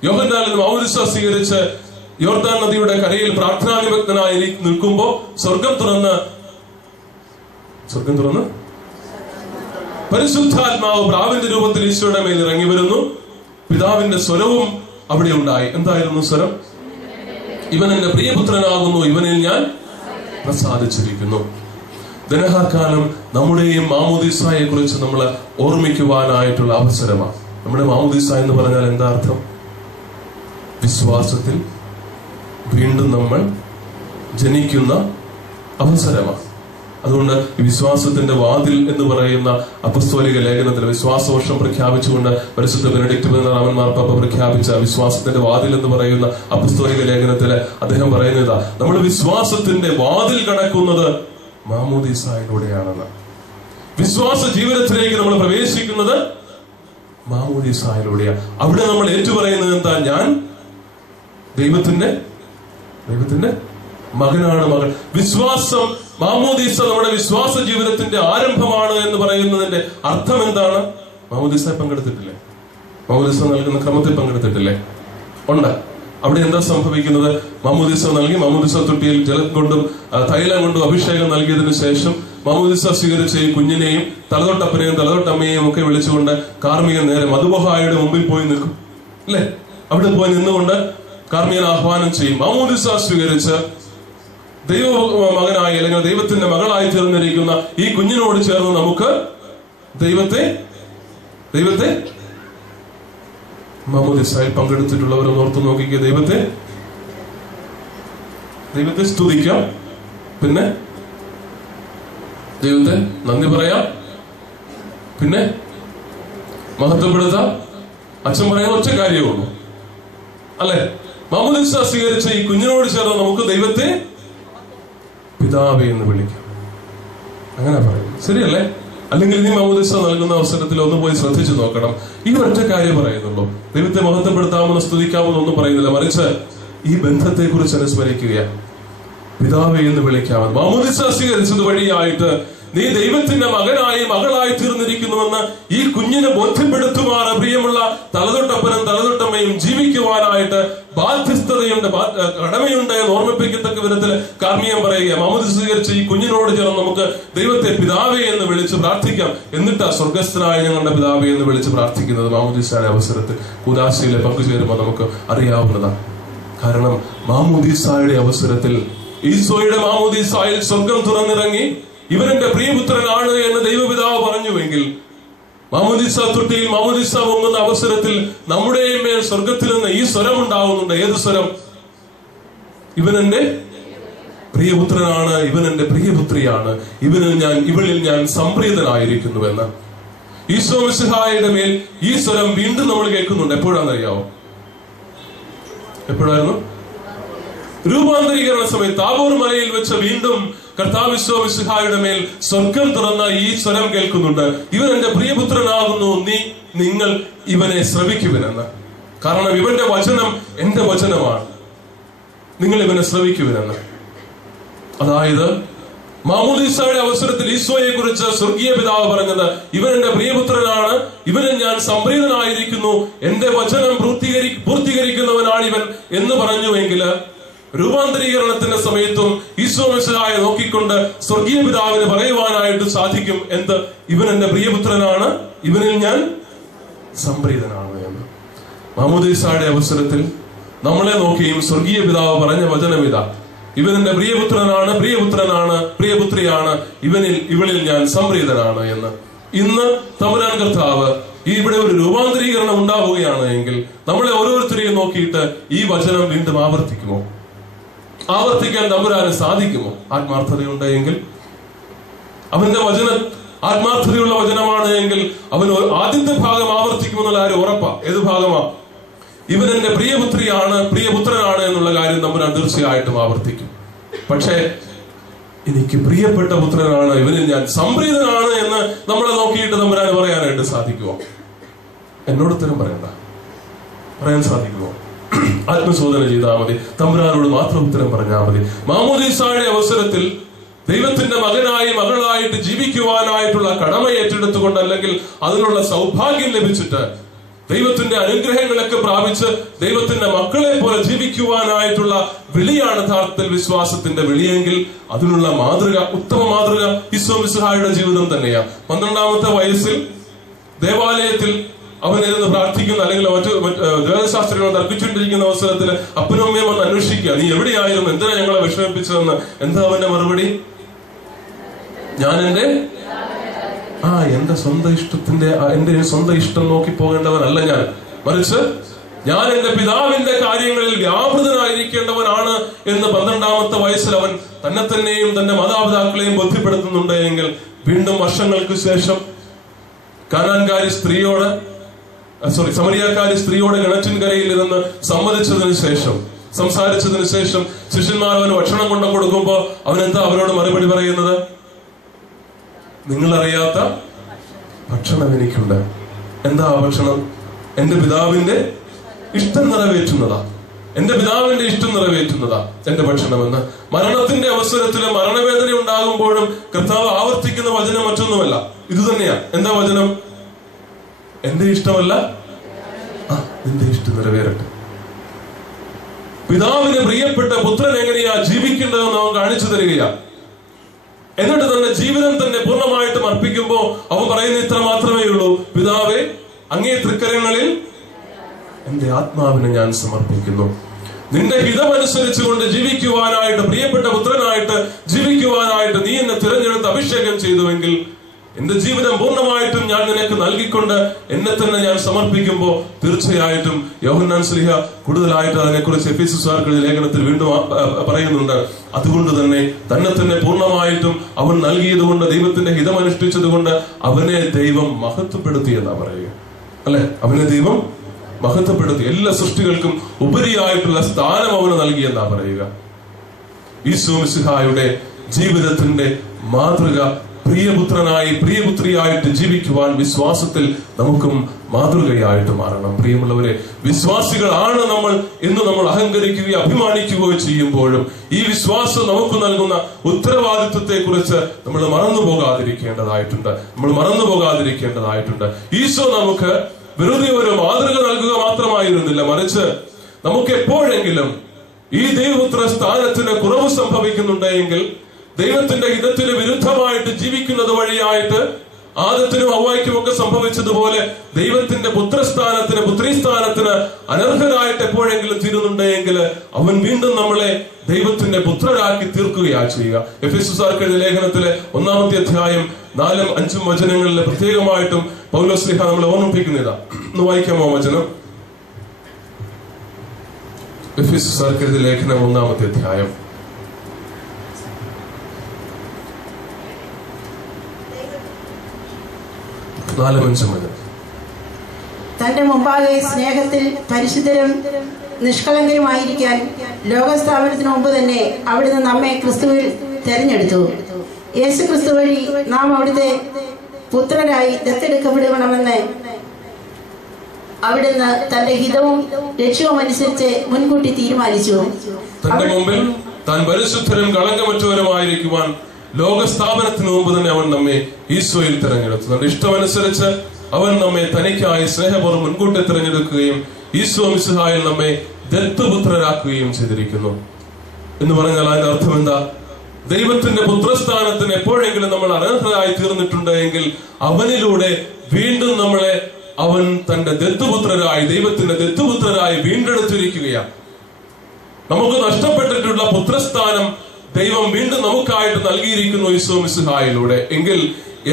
യോഹന്നാൻ മാമോദീസ സ്വീകരിച്ച് യോർദാൻ നദിയുടെ കരയിൽ പ്രാർത്ഥനാനിമഗ്നനായി നിൽക്കുമ്പോ സ്വർഗം തുറന്ന് പരിശുദ്ധാത്മാവ് പ്രാവിന്റെ രൂപത്തിൽ ഈശോയുടെ മേൽ ഇറങ്ങി വരുന്നു. പിതാവിന്റെ സ്വരവും അവിടെ ഉണ്ടായി. എന്തായിരുന്നു സ്വരം? ഇവൻ എന്റെ പ്രിയപുത്രനാകുന്നു, ഇവനിൽ ഞാൻ പ്രസാദിച്ചിരിക്കുന്നു. ദനഹാകാലം നമ്മുടെയും മാമോദീസായെ കുറിച്ച് നമ്മൾ ഓർമ്മിക്കുവാനായിട്ടുള്ള അവസരമാണ്. നമ്മുടെ മാമോദീസ എന്ന് പറഞ്ഞാൽ എന്താ അർത്ഥം? വിശ്വാസത്തിൽ വീണ്ടും നമ്മൾ ജനിക്കുന്ന അവസരമാണ്. അതുകൊണ്ട് ഈ വിശ്വാസത്തിന്റെ വാതിൽ എന്ന് പറയുന്ന അപ്പസ്തോലിക ലേഖനത്തിൽ വിശ്വാസവർഷം പ്രഖ്യാപിച്ചുകൊണ്ട് പരിശുദ്ധ ബെനഡിക്ട് പതിനാറാമൻ മാർപ്പാപ്പ പ്രഖ്യാപിച്ച വിശ്വാസത്തിന്റെ വാതിൽ എന്ന് പറയുന്ന അപ്പസ്തോലിക ലേഖനത്തിൽ അദ്ദേഹം പറയുന്നത് നമ്മൾ വിശ്വാസത്തിന്റെ വാതിൽ കടക്കുന്നത് മാമോദീസായിലൂടെയാണെന്ന്. വിശ്വാസ ജീവിതത്തിലേക്ക് നമ്മൾ പ്രവേശിക്കുന്നത് മാമോദീസായിലൂടെയാണ്. അവിടെ നമ്മൾ ഏറ്റുപറയുന്നത് എന്താ? ഞാൻ ദൈവത്തിന്റെ മകനാണ്, മകൾ. വിശ്വാസം, മാമോദീസ നമ്മുടെ വിശ്വാസ ജീവിതത്തിന്റെ ആരംഭമാണ് എന്ന് പറയുന്നതിന്റെ അർത്ഥം എന്താണ്? മാമോദീസ പങ്കെടുത്തിട്ടില്ലേ? മാമോദീസ നൽകുന്ന ക്രമത്തിൽ പങ്കെടുത്തിട്ടില്ലേ? ഉണ്ട്. അവിടെ എന്താ സംഭവിക്കുന്നത്? മാമോദീസ നൽകി, മാമോദീസ തൊട്ടിയിൽ ജലം കൊണ്ടും തൈലം കൊണ്ടും അഭിഷേകം നൽകിയതിനു ശേഷം മാമോദീസ സ്വീകരിച്ച ഈ കുഞ്ഞിനെയും തലതൊട്ടപ്പനെയും തലതൊട്ടമ്മയെയും ഒക്കെ വിളിച്ചുകൊണ്ട് കാർമികൻ നേരെ മധുബഹായുടെ മുമ്പിൽ പോയി നിൽക്കും, അല്ലെ? അവിടെ പോയി നിന്നുകൊണ്ട് കാർമികൻ ആഹ്വാനം ചെയ്യും. മാമോദീസ സ്വീകരിച്ച് ദൈവ മകനായി അല്ലെങ്കിൽ ദൈവത്തിന്റെ മകളായി തീർന്നിരിക്കുന്ന ഈ കുഞ്ഞിനോട് ചേർന്ന് നമുക്ക് ദൈവത്തെ മാമോദീസായിൽ പങ്കെടുത്തിട്ടുള്ളവരെ ഓർത്തു നോക്കിക്കുക. ദൈവത്തെ സ്തുതിക്കാം, പിന്നെ ദൈവത്തെ നന്ദി പറയാം, പിന്നെ മഹത്വപ്പെടുത്താം. അച്ഛൻ പറയുന്ന ഒറ്റ കാര്യമുള്ളൂ, അല്ലെ? മാമോദീസ സ്വീകരിച്ച ഈ കുഞ്ഞിനോട് ചേർന്ന് നമുക്ക് ദൈവത്തെ പിതാവേ എന്ന് വിളിക്കാം. അങ്ങനെ പറയും, ശരിയല്ലേ? അല്ലെങ്കിൽ നീ മാമോദീസ നൽകുന്ന അവസരത്തിൽ ഒന്ന് പോയി ശ്രദ്ധിച്ചു നോക്കണം. ഈ ഒറ്റ കാര്യം പറയുന്നുള്ളൂ. ദൈവത്തെ മഹത്വപ്പെടുത്താമെന്ന് സ്തുതിക്കാമെന്ന് ഒന്നും പറയുന്നില്ല, മറിച്ച് ഈ ബന്ധത്തെ കുറിച്ച് അനുസ്മരിക്കുക. പിതാവേ എന്ന് വിളിക്കാമെന്ന്. മാമോദീസ സ്വീകരിച്ചത് വഴിയായിട്ട് നീ ദൈവത്തിന്റെ മകനായി മകളായി തീർന്നിരിക്കുന്നുവെന്ന് ഈ കുഞ്ഞിനെ ബോധ്യപ്പെടുത്തുവാൻ പ്രിയമുള്ള തലതൊട്ടപ്പനും തലതൊട്ടമ്മയും ജീവിക്കുവാനായിട്ട് ബാധ്യസ്ഥതയുണ്ട്, കടമയുണ്ട് എന്ന് ഓർമ്മിപ്പിക്കത്തക്ക വിധത്തിൽ കാർമികൻ പറയുക. മാമോദീസ സ്വീകരിച്ച് ഈ കുഞ്ഞിനോട് ചേർന്ന് നമുക്ക് ദൈവത്തെ പിതാവേ എന്ന് വിളിച്ച് പ്രാർത്ഥിക്കാം. എന്നിട്ടാ സ്വർഗസ്ഥനായ ഞങ്ങളുടെ പിതാവേ എന്ന് വിളിച്ച് പ്രാർത്ഥിക്കുന്നത് മാമോദീസയുടെ അവസരത്തിൽ കൂദാശയിലെ പങ്കുചേരുമ്പോൾ നമുക്ക് അറിയാവുന്നതാണ്. കാരണം മാമോദീസയുടെ അവസരത്തിൽ ഈശോയുടെ മാമോദീസായിൽ സ്വർഗം തുറന്നിറങ്ങി ഇവരെന്റെ പ്രിയപുത്രനാണ് എന്ന് ദൈവപിതാവ് പറഞ്ഞുവെങ്കിൽ മാമോദീസ തൊട്ടിയിൽ മാമോദീസ പൊങ്ങുന്ന അവസരത്തിൽ നമ്മുടെ മേൽ സ്വർഗത്തിൽ നിന്ന് ഈ സ്വരം ഉണ്ടാവുന്നുണ്ട്. ഏത് സ്വരം? ഇവനെന്റെ പ്രിയപുത്രനാണ്, ഇവനെന്റെ പ്രിയപുത്രിയാണ്, ഇവളിൽ ഞാൻ സംപ്രീതനായിരിക്കുന്നുവെന്ന്. ഈശോ മിശിഹായുടെ മേൽ ഈ സ്വരം വീണ്ടും നമ്മൾ കേൾക്കുന്നുണ്ട്. എപ്പോഴാണെന്നറിയാവോ? എപ്പോഴായിരുന്നു? രൂപാന്തരീകരണ സമയത്ത് താബോർ മലയിൽ വെച്ച് വീണ്ടും കർത്താവ് ഈശോ മിശിഹായുടെ മേൽ സ്വർഗം തുറന്ന ഈ സ്വരം കേൾക്കുന്നുണ്ട്. ഇവൻ എന്റെ പ്രിയപുത്രനാകുന്നു, നിങ്ങൾ ഇവനെ ശ്രവിക്കുവിനെന്ന്. കാരണം ഇവന്റെ വചനം എന്റെ വചനമാണ്, നിങ്ങൾ ഇവനെ ശ്രവിക്കുവിനെന്ന്. അതായത് മാമോദീസയുടെ അവസരത്തിൽ ഈശോയെ കുറിച്ച് സ്വർഗീയ പിതാവ് പറഞ്ഞത് ഇവൻ എന്റെ പ്രിയപുത്രനാണ്, ഇവനിൽ ഞാൻ സംപ്രീതനായിരിക്കുന്നു, എന്റെ വചനം പൂർത്തീകരിക്കുന്നവനാണ് ഇവൻ എന്ന് പറഞ്ഞുവെങ്കിൽ രൂപാന്തരീകരണത്തിന്റെ സമയത്തും ഈശോ മിശിഹായെ നോക്കിക്കൊണ്ട് സ്വർഗീയ പിതാവിന് പറയുവാനായിട്ട് സാധിക്കും. എന്ത്? ഇവൻ എന്റെ പ്രിയപുത്രനാണ്, ഇവനിൽ ഞാൻ സംപ്രീതനാണ് എന്ന്. മാമോദീസയുടെ അവസരത്തിൽ നമ്മളെ നോക്കിയും സ്വർഗീയ പിതാവ് പറഞ്ഞ വചനം ഇതാ: ഇവൻ എന്റെ പ്രിയപുത്രനാണ്, പ്രിയപുത്രിയാണ്, ഇവളിൽ ഞാൻ സംപ്രീതനാണ് എന്ന്. ഇന്ന് തമ്പുരാൻ കർത്താവ് ഇവിടെ ഒരു രൂപാന്തരീകരണം ഉണ്ടാവുകയാണ് എങ്കിൽ നമ്മളെ ഓരോരുത്തരെയും നോക്കിയിട്ട് ഈ വചനം വീണ്ടും ആവർത്തിക്കുമോ? ആവർത്തിക്കാൻ തമ്പുരാന് സാധിക്കുമോ? ആത്മാർത്ഥതയുണ്ടെങ്കിൽ, അവന്റെ വചനം ആത്മാർത്ഥതയുള്ള വചനമാണ് എങ്കിൽ അവൻ ആദ്യത്തെ ഭാഗം ആവർത്തിക്കുമെന്നുള്ള കാര്യം ഉറപ്പാ. ഏത് ഭാഗമാ? ഇവൻ എന്റെ പ്രിയപുത്രിയാണ്, പ്രിയപുത്രനാണ് എന്നുള്ള കാര്യം തമ്പുരാൻ തീർച്ചയായിട്ടും ആവർത്തിക്കും. പക്ഷേ എനിക്ക് പ്രിയപ്പെട്ട പുത്രനാണ്, ഇവനിൽ ഞാൻ സംപ്രീതനാണ് എന്ന് നമ്മളെ നോക്കിയിട്ട് തമ്പുരാൻ പറയാനായിട്ട് സാധിക്കുമോ? എന്നോട് ഉത്തരം പറയണ്ട, പറയാൻ സാധിക്കുമോ? ആത്മശോധന ചെയ്താൽ മതി, തമ്പുരാനോട് മാത്രം ഉത്തരം പറഞ്ഞാൽ മതി. മാമോദീസായുടെ അവസരത്തിൽ ദൈവത്തിന്റെ മകനായി മകളായിട്ട് ജീവിക്കുവാനായിട്ടുള്ള കടമ ഏറ്റെടുത്തുകൊണ്ട്, അല്ലെങ്കിൽ അതിനുള്ള സൗഭാഗ്യം ലഭിച്ചിട്ട് ദൈവത്തിന്റെ അനുഗ്രഹങ്ങളൊക്കെ പ്രാപിച്ച് ദൈവത്തിന്റെ മക്കളെ പോലെ ജീവിക്കുവാനായിട്ടുള്ള വിളിയാണ് യഥാർത്ഥത്തിൽ വിശ്വാസത്തിന്റെ വിളിയെങ്കിൽ അതിനുള്ള മാതൃക, ഉത്തമ മാതൃക ഈശോ മിശിഹായുടെ ജീവിതം തന്നെയാണ്. 12-ാമത്തെ വയസ്സിൽ ദേവാലയത്തിൽ അവനിരുന്ന് പ്രാർത്ഥിക്കുന്ന, അല്ലെങ്കിൽ മറ്റു വേദശാസ്ത്രികൾ തർക്കിച്ചുകൊണ്ടിരിക്കുന്ന അവസരത്തിൽ അപ്പനും അമ്മയും വന്ന് അന്വേഷിക്കുക, നീ എവിടെയായിരുന്നു, എന്തിനാ ഞങ്ങളെ വിഷമിപ്പിച്ചതെന്ന്. എന്താ അവന്റെ മറുപടി? ഞാൻ എന്റെ സ്വന്തം ഇഷ്ടം നോക്കി പോകേണ്ടവനല്ല ഞാൻ, മറിച്ച് ഞാൻ എന്റെ പിതാവിന്റെ കാര്യങ്ങളിൽ വ്യാപൃതനായിരിക്കേണ്ടവനാണ് എന്ന് 12-ാമത്തെ വയസ്സിൽ അവൻ തന്നെ തന്നെയും തന്റെ മാതാപിതാക്കളെയും ബോധ്യപ്പെടുത്തുന്നുണ്ട് എങ്കിൽ വീണ്ടും വർഷങ്ങൾക്ക് ശേഷം സമരിയാക്കാരി സ്ത്രീയോട് കിണറ്റിൻകരയിൽ ഇരുന്ന് സമ്മതിച്ചതിന് ശേഷം, സംസാരിച്ചതിന് ശേഷം ശിഷ്യന്മാർ അവന് ഭക്ഷണം കൊണ്ടു കൊടുക്കുമ്പോ അവനെന്താ അവരോട് മറുപടി പറയുന്നത്? നിങ്ങളറിയാത്ത ഭക്ഷണം എനിക്കുണ്ട്. എന്താ ആ ഭക്ഷണം? എന്റെ പിതാവിന്റെ ഇഷ്ടം നിറവേറ്റുന്നതാ, എന്റെ പിതാവിന്റെ ഇഷ്ടം നിറവേറ്റുന്നതാ എന്റെ ഭക്ഷണമെന്ന്. മരണത്തിന്റെ അവസരത്തിലും മരണവേദന ഉണ്ടാകുമ്പോഴും കർത്താവ് ആവർത്തിക്കുന്ന വചനം മറ്റൊന്നുമല്ല, ഇത് തന്നെയാ. എന്താ വചനം? എന്റെ ഇഷ്ടമല്ല, നിന്റെ ഇഷ്ടം നിറവേറട്ടെ. പിതാവിന് പ്രിയപ്പെട്ട പുത്രൻ എങ്ങനെയാ ജീവിക്കേണ്ടതെന്ന് അവൻ കാണിച്ചു തരികയാ. എന്നിട്ട് തന്നെ ജീവിതം തന്നെ പൂർണ്ണമായിട്ടും അർപ്പിക്കുമ്പോ അവൻ പറയുന്ന ഇത്ര മാത്രമേ ഉള്ളൂ: പിതാവേ, അങ്ങേ തൃക്കരങ്ങളിൽ എന്റെ ആത്മാവിനെ ഞാൻ സമർപ്പിക്കുന്നു. നിന്റെ ഹിതമനുസരിച്ചുകൊണ്ട് ജീവിക്കുവാനായിട്ട്, പ്രിയപ്പെട്ട പുത്രനായിട്ട് ജീവിക്കുവാനായിട്ട് നീ എന്നെ തിരഞ്ഞെടുത്ത് അഭിഷേകം ചെയ്തുവെങ്കിൽ എന്റെ ജീവിതം പൂർണ്ണമായിട്ടും ഞാൻ നിനക്ക് നൽകിക്കൊണ്ട് എന്നെ തന്നെ ഞാൻ സമർപ്പിക്കുമ്പോൾ തീർച്ചയായിട്ടും യോഹന്നാൻ ശ്ലീഹ കൂടുതലായിട്ട് അതിനെക്കുറിച്ച് എഫെസ്യർക്കാരുടെ ലേഖനത്തിൽ വീണ്ടും പറയുന്നുണ്ട്. അതുകൊണ്ട് തന്നെ തന്നെ പൂർണ്ണമായിട്ടും അവൻ നൽകിയതുകൊണ്ട്, ദൈവത്തിന്റെ ഹിതമനുഷ്ഠിച്ചതുകൊണ്ട് അവനെ ദൈവം മഹത്വപ്പെടുത്തി എന്നാ പറയുക, അല്ലെ? അവനെ ദൈവം മഹത്വപ്പെടുത്തി, എല്ലാ സൃഷ്ടികൾക്കും ഉപരിയായിട്ടുള്ള സ്ഥാനം അവന് നൽകി എന്നാ പറയുക. ഈശോ മിശിഹായുടെ ജീവിതത്തിന്റെ മാതൃക പ്രിയപുത്രനായി പ്രിയപുത്രിയായിട്ട് ജീവിക്കുവാൻ വിശ്വാസത്തിൽ നമുക്കും മാതൃകയായിട്ട് മാറണം. പ്രിയമുള്ളവരെ, വിശ്വാസികളാണ് നമ്മൾ എന്ന് നമ്മൾ അഹങ്കരിക്കുകയോ അഭിമാനിക്കുകയോ ചെയ്യുമ്പോഴും ഈ വിശ്വാസം നമുക്ക് നൽകുന്ന ഉത്തരവാദിത്വത്തെ കുറിച്ച് നമ്മൾ മറന്നു പോകാതിരിക്കേണ്ടതായിട്ടുണ്ട്. ഈശോ നമുക്ക് വെറുതെ ഒരു മാതൃക നൽകുക മാത്രമായിരുന്നില്ല, മറിച്ച് നമുക്ക് എപ്പോഴെങ്കിലും ഈ ദൈവപുത്ര സ്ഥാനത്തിന് കുറവ് സംഭവിക്കുന്നുണ്ടെങ്കിൽ, ദൈവത്തിന്റെ ഹിതത്തിന് വിരുദ്ധമായിട്ട് ജീവിക്കുന്നത് വഴിയായിട്ട് ആദത്തിനും ഹവ്വായ്ക്കും ഒക്കെ സംഭവിച്ചതുപോലെ ദൈവത്തിന്റെ പുത്രസ്ഥാനത്തിന്, പുത്രീസ്ഥാനത്തിന് അനർഹരായിട്ട് എപ്പോഴെങ്കിലും തീരുന്നുണ്ടെങ്കിൽ അവൻ വീണ്ടും നമ്മളെ ദൈവത്തിന്റെ പുത്രരാക്കി തീർക്കുകയാ ചെയ്യുക. എഫെസ്യർക്കാരുടെ ലേഖനത്തിലെ 1-ാമത്തെ അധ്യായം 4-5 വചനങ്ങളിൽ പ്രത്യേകമായിട്ടും പൗലോസ് ശ്ലീഹ നമ്മളെ ഓർമ്മിപ്പിക്കുന്നതാ. ഒന്ന് വായിക്കാമോ വചനം? എഫെസ്യർക്കാരുടെ ലേഖനം 1-ാമത്തെ അധ്യായം 4-5 വചനം. തന്റെ മുമ്പാകെ സ്നേഹത്തിൽ പരിശുദ്ധരും നിഷ്കളങ്കരുമായിരിക്കാൻ ലോകസ്ഥാപനത്തിന് മുമ്പ് തന്നെ അവിടുന്ന് നമ്മെ ക്രിസ്തുവിൽ തെരഞ്ഞെടുത്തു. യേശു ക്രിസ്തു വഴി നാം അവിടുത്തെ പുത്രരായി ദത്തെടുക്കപ്പെടണമെന്ന് അവിടുന്ന് തന്റെ ഹിതവും ലക്ഷ്യവും അനുസരിച്ച് മുൻകൂട്ടി തീരുമാനിച്ചു. തന്റെ മുമ്പിൽ താൻ പരിശുദ്ധരും കളങ്കമറ്റവരുമായിരിക്കുവാൻ ലോകസ്ഥാപനത്തിന് മുമ്പ് തന്നെ അവൻ നമ്മെ ഈശോയിൽ തെരഞ്ഞെടുത്തു. തന്റെ ഇഷ്ടമനുസരിച്ച് അവൻ നമ്മെ തനിക്കായി സ്നേഹപൂർവ്വം മുൻകൂട്ടി തിരഞ്ഞെടുക്കുകയും ഈശോ മിശിഹായിൽ നമ്മെ ദത്തുപുത്രരാക്കുകയും ചെയ്തിരിക്കുന്നു. എന്ന് പറഞ്ഞാൽ അതിന്റെ അർത്ഥം എന്താ? ദൈവത്തിന്റെ പുത്രസ്ഥാനത്തിന് എപ്പോഴെങ്കിലും നമ്മൾ അനർഹരായി തീർന്നിട്ടുണ്ട് എങ്കിൽ അവനിലൂടെ വീണ്ടും നമ്മളെ അവൻ തന്റെ ദത്തുപുത്രരായി, ദൈവത്തിന്റെ ദത്തുപുത്രരായി വീണ്ടെടുത്തിരിക്കുകയാണ്. നമുക്ക് നഷ്ടപ്പെട്ടിട്ടുള്ള പുത്രസ്ഥാനം ദൈവം വീണ്ടും നമുക്കായിട്ട് നൽകിയിരിക്കുന്നു ഈശോ മിശിഹായിലൂടെ. എങ്കിൽ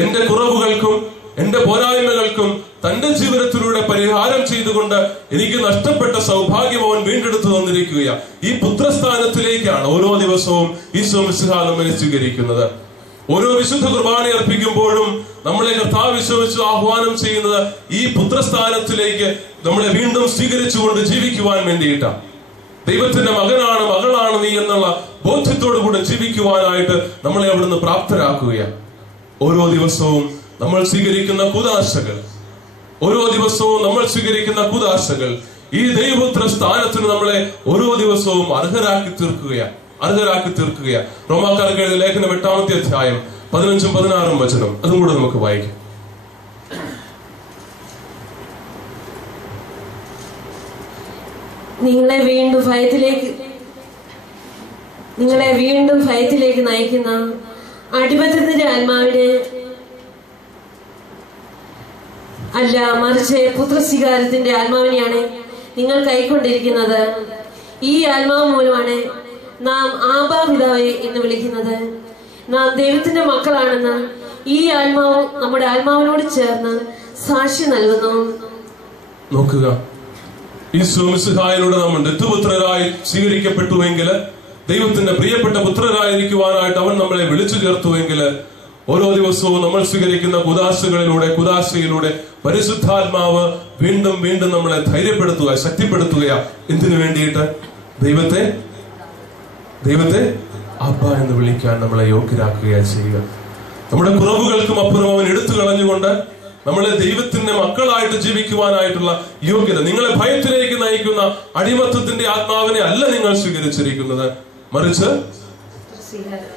എന്റെ കുറവുകൾക്കും എന്റെ പോരായ്മകൾക്കും തന്റെ ജീവിതത്തിലൂടെ പരിഹാരം ചെയ്തുകൊണ്ട് എനിക്ക് നഷ്ടപ്പെട്ട സൗഭാഗ്യം അവൻ വീണ്ടെടുത്തു തന്നിരിക്കുകയാണ്. ഈ പുത്രസ്ഥാനത്തിലേക്കാണ് ഓരോ ദിവസവും ഈശോ മിശിഹാ നമ്മെ സ്വീകരിക്കുന്നത്. ഓരോ വിശുദ്ധ കുർബാന അർപ്പിക്കുമ്പോഴും നമ്മളെ കർത്താവ് വിശ്വസിച്ച് ആഹ്വാനം ചെയ്യുന്നത് ഈ പുത്രസ്ഥാനത്തിലേക്ക് നമ്മളെ വീണ്ടും സ്വീകരിച്ചുകൊണ്ട് ജീവിക്കുവാൻ വേണ്ടിയിട്ടാണ്. ദൈവത്തിന്റെ മകനാണ്, മകളാണ് നീ എന്നുള്ള ബോധ്യത്തോടു കൂടെ ജീവിക്കുവാനായിട്ട് നമ്മളെ അവിടുന്ന് പ്രാപ്തരാക്കുകയാണ്. ഓരോ ദിവസവും നമ്മൾ സ്വീകരിക്കുന്ന കൂദാശകൾ, ഓരോ ദിവസവും നമ്മൾ സ്വീകരിക്കുന്ന കൂദാശകൾ ഈ ദൈവപുത്ര സ്ഥാനത്തിന് നമ്മളെ ഓരോ ദിവസവും അർഹരാക്കി തീർക്കുകയാണ്. റോമാക്കാർക്ക് എഴുതിയ ലേഖനം 8-ാമത്തെ അധ്യായം 15-16 വചനം, അതും കൂടെ നമുക്ക് വായിക്കാം. നിങ്ങളെ വീണ്ടും ഭയത്തിലേക്ക് നയിക്കുന്ന അടിമത്തത്തിന്റെ ആത്മാവിനെ അല്ല, മറിച്ച് പുത്രസ്വീകാരത്തിന്റെ ആത്മാവിനെയാണ് നിങ്ങൾ കൈക്കൊണ്ടിരിക്കുന്നത്. ഈ ആത്മാവ് മൂലമാണ് നാം ആബാ പിതാവേ എന്ന് വിളിക്കുന്നത്. നാം ദൈവത്തിന്റെ മക്കളാണെന്ന് ഈ ആത്മാവ് നമ്മുടെ ആത്മാവിനോട് ചേർന്ന് സാക്ഷ്യം നൽകുന്നു. നോക്കുക, ഈശോ മിശിഹായിലൂടെ നമ്മൾ ദത്തുപുത്രരായി സ്വീകരിക്കപ്പെട്ടുവെങ്കിൽ, ദൈവത്തിന്റെ പ്രിയപ്പെട്ട പുത്രരായിരിക്കുവാനായിട്ട് അവൻ നമ്മളെ വിളിച്ചു ചേർത്തുവെങ്കിൽ, ഓരോ ദിവസവും നമ്മൾ സ്വീകരിക്കുന്ന കുദാശയിലൂടെ പരിശുദ്ധാത്മാവ് വീണ്ടും വീണ്ടും നമ്മളെ ധൈര്യപ്പെടുത്തുക, ശക്തിപ്പെടുത്തുകയാ. എന്തിനു വേണ്ടിയിട്ട്? ദൈവത്തെ അബ്ബ എന്ന് വിളിക്കാൻ നമ്മളെ യോഗ്യരാക്കുകയാണ് ചെയ്യുക. നമ്മുടെ കുറവുകൾക്കും അപ്പുറം അവൻ എടുത്തു കളഞ്ഞുകൊണ്ട് നമ്മളെ ദൈവത്തിന്റെ മക്കളായിട്ട് ജീവിക്കുവാനായിട്ടുള്ള യോഗ്യത. നിങ്ങളെ ഭയത്തിലേക്ക് നയിക്കുന്ന അടിമത്തത്തിന്റെ ആത്മാവിനെ അല്ല നിങ്ങൾ സ്വീകരിച്ചിരിക്കുന്നത്, മറിച്ച്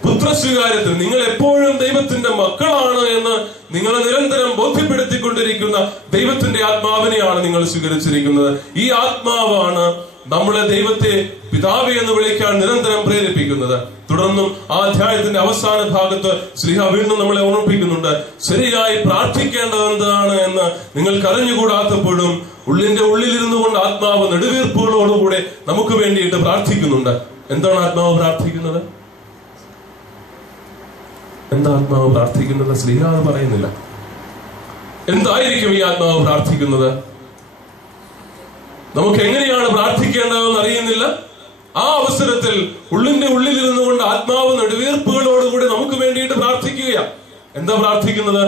പുത്രസ്വീകാര്യത്തിന്. നിങ്ങൾ എപ്പോഴും ദൈവത്തിന്റെ മക്കളാണ് എന്ന് നിങ്ങളെ നിരന്തരം ബോധ്യപ്പെടുത്തിക്കൊണ്ടിരിക്കുന്ന ദൈവത്തിന്റെ ആത്മാവിനെയാണ് നിങ്ങൾ സ്വീകരിച്ചിരിക്കുന്നത്. ഈ ആത്മാവാണ് നമ്മളെ ദൈവത്തെ പിതാവേ എന്ന് വിളിക്കാൻ നിരന്തരം പ്രേരിപ്പിക്കുന്നത്. തുടർന്നും ആ അധ്യായത്തിന്റെ അവസാന ഭാഗത്ത് ശ്രീഹ വീണ്ടും നമ്മളെ ഓർമ്മിപ്പിക്കുന്നുണ്ട്. ശരിയായി പ്രാർത്ഥിക്കേണ്ടത് എന്താണ് എന്ന് നിങ്ങൾക്ക് അറിഞ്ഞുകൂടാത്തപ്പോഴും ഉള്ളിന്റെ ഉള്ളിലിരുന്നു കൊണ്ട് ആത്മാവ് നെടുവീർപ്പുകളോടുകൂടെ നമുക്ക് വേണ്ടിയിട്ട് പ്രാർത്ഥിക്കുന്നുണ്ട്. എന്താണ് ആത്മാവ് പ്രാർത്ഥിക്കുന്നത്? എന്താ ആത്മാവ് പ്രാർത്ഥിക്കുന്നത്? ശ്രീഹ അത് പറയുന്നില്ല. എന്തായിരിക്കും ഈ ആത്മാവ് പ്രാർത്ഥിക്കുന്നത്? നമുക്ക് എങ്ങനെയാണ് പ്രാർത്ഥിക്കേണ്ടതെന്ന് അറിയുന്നില്ല. ആ അവസരത്തിൽ ഉള്ളിന്റെ ഉള്ളിലിരുന്നു കൊണ്ട് ആത്മാവ് നെടുവീർപ്പുകളോടുകൂടി നമുക്ക് വേണ്ടിയിട്ട് പ്രാർത്ഥിക്കുകയാണ്. എന്താ പ്രാർത്ഥിക്കുന്നത്?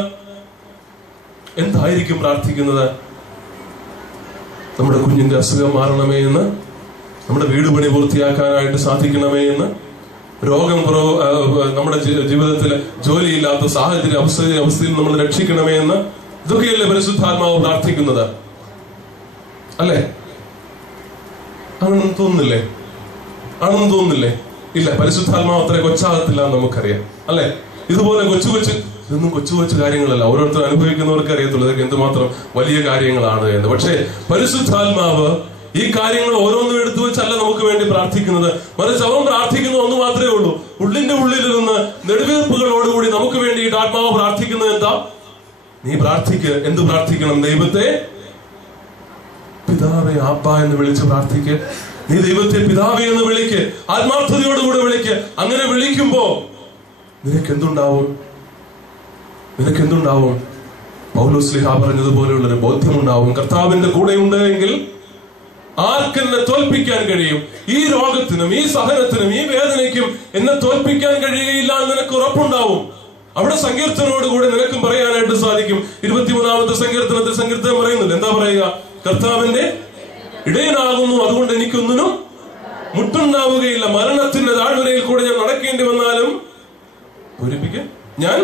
എന്തായിരിക്കും പ്രാർത്ഥിക്കുന്നത്? നമ്മുടെ കുഞ്ഞിന്റെ അസുഖം മാറണമേ എന്ന്, നമ്മുടെ വീട് പണി പൂർത്തിയാക്കാനായിട്ട് സാധിക്കണമേ എന്ന്, രോഗം കുറവ്, നമ്മുടെ ജീവിതത്തിൽ ജോലിയില്ലാത്ത അവസ്ഥയിൽ നമ്മൾ രക്ഷിക്കണമേ എന്ന്, ഇതൊക്കെയല്ലേ പരിശുദ്ധാത്മാവ് പ്രാർത്ഥിക്കുന്നത്? അല്ലെ? ആണെന്ന് തോന്നുന്നില്ലേ? ഇല്ല, പരിശുദ്ധാത്മാവ് അത്ര കൊച്ചാകത്തില്ല എന്ന് നമുക്കറിയാം, അല്ലെ? ഇതുപോലെ ഇതൊന്നും കൊച്ചു കാര്യങ്ങളല്ല. ഓരോരുത്തർ അനുഭവിക്കുന്നവർക്ക് അറിയത്തുള്ളൂ ഇതൊക്കെ എന്തുമാത്രം വലിയ കാര്യങ്ങളാണ് എന്ന്. പക്ഷേ പരിശുദ്ധാത്മാവ് ഈ കാര്യങ്ങൾ ഓരോന്നും എടുത്തു വെച്ചല്ല നമുക്ക് വേണ്ടി പ്രാർത്ഥിക്കുന്നത്, മറിച്ച് അവൻ പ്രാർത്ഥിക്കുന്ന ഒന്ന് മാത്രമേ ഉള്ളൂ. ഉള്ളിന്റെ ഉള്ളിൽ നിന്ന് നെടുവീർപ്പുകളോടുകൂടി നമുക്ക് വേണ്ടിയിട്ട് ആത്മാവ് പ്രാർത്ഥിക്കുന്നത് എന്താ? നീ എന്ത് പ്രാർത്ഥിക്കണം? ദൈവത്തെ പിതാവേ അബ്ബ എന്ന് വിളിച്ച് പ്രാർത്ഥിക്ക്. നീ ദൈവത്തെ പിതാവേ എന്ന് വിളിക്ക്, ആത്മാർത്ഥതയോടുകൂടെ വിളിക്ക്. അങ്ങനെ വിളിക്കുമ്പോ നിനക്കെന്തുണ്ടാവും? പൗലോസ് ശ്ലീഹാ പറഞ്ഞതുപോലെയുള്ളൊരു ബോധ്യമുണ്ടാവും. കർത്താവിന്റെ കൂടെ ഉണ്ട് എങ്കിൽ ആർക്കെന്നെ തോൽപ്പിക്കാൻ കഴിയും? ഈ രോഗത്തിനും ഈ സഹനത്തിനും ഈ വേദനയ്ക്കും എന്നെ തോൽപ്പിക്കാൻ കഴിയുകയില്ല എന്ന് നിനക്ക് ഉറപ്പുണ്ടാവും. അവിടെ സങ്കീർത്തനോടുകൂടെ നിനക്കും പറയാനായിട്ട് സാധിക്കും. 23-ാമത്തെ സങ്കീർത്തനത്തിൽ സങ്കീർത്തനം പറയുന്നുണ്ട്. എന്താ പറയുക? കർത്താവിന്റെ ഇടയനാകുന്നു, അതുകൊണ്ട് എനിക്കൊന്നിനും മുട്ടുണ്ടാവുകയില്ല. മരണത്തിന്റെ താഴ്വരയിൽ കൂടെ ഞാൻ നടക്കേണ്ടി വന്നാലും ഞാൻ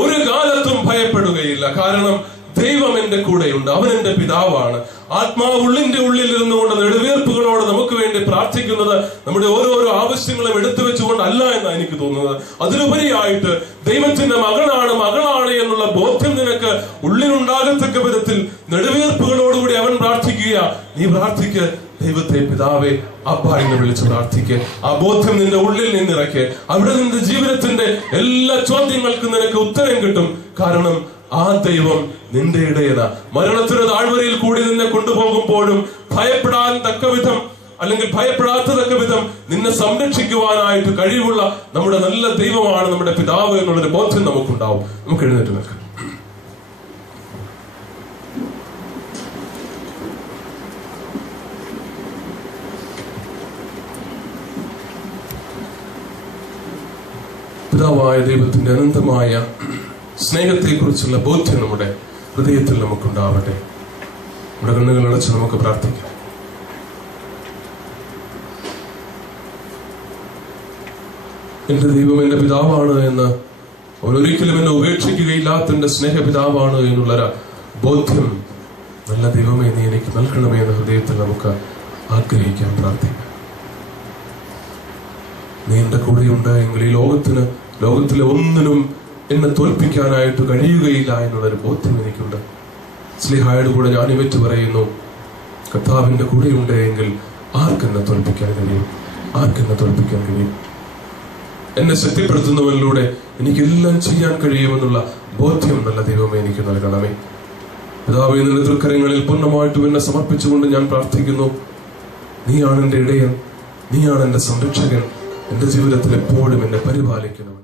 ഒരു കാലത്തും ഭയപ്പെടുകയില്ല. കാരണം ദൈവം എന്റെ കൂടെയുണ്ട്, അവൻ എന്റെ പിതാവാണ്. ആത്മാവ് ഉള്ളിന്റെ ഉള്ളിൽ ഇരുന്നുകൊണ്ട് നെടുവീർപ്പുകളോട് നമുക്ക് വേണ്ടി പ്രാർത്ഥിക്കുന്നത് നമ്മുടെ ഓരോരോ ആവശ്യങ്ങളും എടുത്തു വെച്ചുകൊണ്ടല്ല എന്നാണ് എനിക്ക് തോന്നുന്നത്. അതിലുപരിയായിട്ട് ദൈവത്തിന്റെ മകളാണ് എന്നുള്ള ബോധ്യം നിനക്ക് ഉള്ളിലുണ്ടാകത്തക്ക വിധത്തിൽ നെടുവീർപ്പുകളോടുകൂടി അവൻ പ്രാർത്ഥിക്കുക. നീ പ്രാർത്ഥിക്ക്, ദൈവത്തെ പിതാവേ അബ്ബ എന്ന് വിളിച്ച് പ്രാർത്ഥിക്ക്. ആ ബോധ്യം നിന്റെ ഉള്ളിൽ നിന്നിറക്കെ. അവിടെ നിന്റെ ജീവിതത്തിന്റെ എല്ലാ ചോദ്യങ്ങൾക്കും നിനക്ക് ഉത്തരം കിട്ടും. കാരണം ആ ദൈവം നിന്റെ ഇടയന. മരണത്തിന് താഴ്വരയിൽ കൂടി നിന്നെ കൊണ്ടുപോകുമ്പോഴും ഭയപ്പെടാൻ തക്ക വിധം, അല്ലെങ്കിൽ ഭയപ്പെടാത്ത തക്ക വിധം നിന്നെ സംരക്ഷിക്കുവാനായിട്ട് കഴിവുള്ള നമ്മുടെ നല്ല ദൈവമാണ് നമ്മുടെ പിതാവ് എന്നുള്ളൊരു ബോധ്യം നമുക്കുണ്ടാവും. നമുക്ക് എഴുന്നേറ്റ് നിൽക്കാം. പിതാവായ ദൈവത്തിന്റെ അനന്തമായ സ്നേഹത്തെക്കുറിച്ചുള്ള ബോധ്യം നമ്മുടെ ഹൃദയത്തിൽ നമുക്കുണ്ടാവട്ടെ. നമ്മുടെ കണ്ണുകൾ അടച്ച് നമുക്ക് പ്രാർത്ഥിക്കാം. എന്റെ ദൈവം എന്റെ പിതാവാണ് എന്ന്, അവരൊരിക്കലും എന്നെ ഉപേക്ഷിക്കുകയില്ലാത്ത എന്റെ സ്നേഹപിതാവാണ് എന്നുള്ളൊരു ബോധ്യം നല്ല ദൈവമേ നീ എനിക്ക് നൽകണമേ എന്ന ഹൃദയത്തിൽ നമുക്ക് ആഗ്രഹിക്കാൻ പ്രാർത്ഥിക്കാം. നീ എന്റെ കൂടെയുണ്ട് എങ്കിൽ ഈ ലോകത്തിലെ ഒന്നിനും എന്നെ തോൽപ്പിക്കാനായിട്ട് കഴിയുകയില്ല എന്നുള്ളൊരു ബോധ്യം എനിക്കുണ്ട്. സ്ലീഹായുടെ കൂടെ ഞാൻ ഇവറ്റ് പറയുന്നു, കർത്താവിന്റെ കൂടെയുണ്ട് എങ്കിൽ ആർക്കെന്നെ തോൽപ്പിക്കാൻ കഴിയും? ആർക്കെന്നെ തോൽപ്പിക്കാൻ കഴിയും? എന്നെ ശക്തിപ്പെടുത്തുന്നവരിലൂടെ എനിക്കെല്ലാം ചെയ്യാൻ കഴിയുമെന്നുള്ള ബോധ്യം നല്ല ദൈവമേ എനിക്ക് നൽകണമേ. പിതാവേ, നിന്റെ തൃക്കരങ്ങളിൽ പൂർണ്ണമായിട്ടും എന്നെ സമർപ്പിച്ചുകൊണ്ട് ഞാൻ പ്രാർത്ഥിക്കുന്നു. നീയാണ് എന്റെ ഇടയൻ, നീയാണ് എന്റെ സംരക്ഷകൻ, എന്റെ ജീവിതത്തിൽ എപ്പോഴും എന്നെ പരിപാലിക്കണം.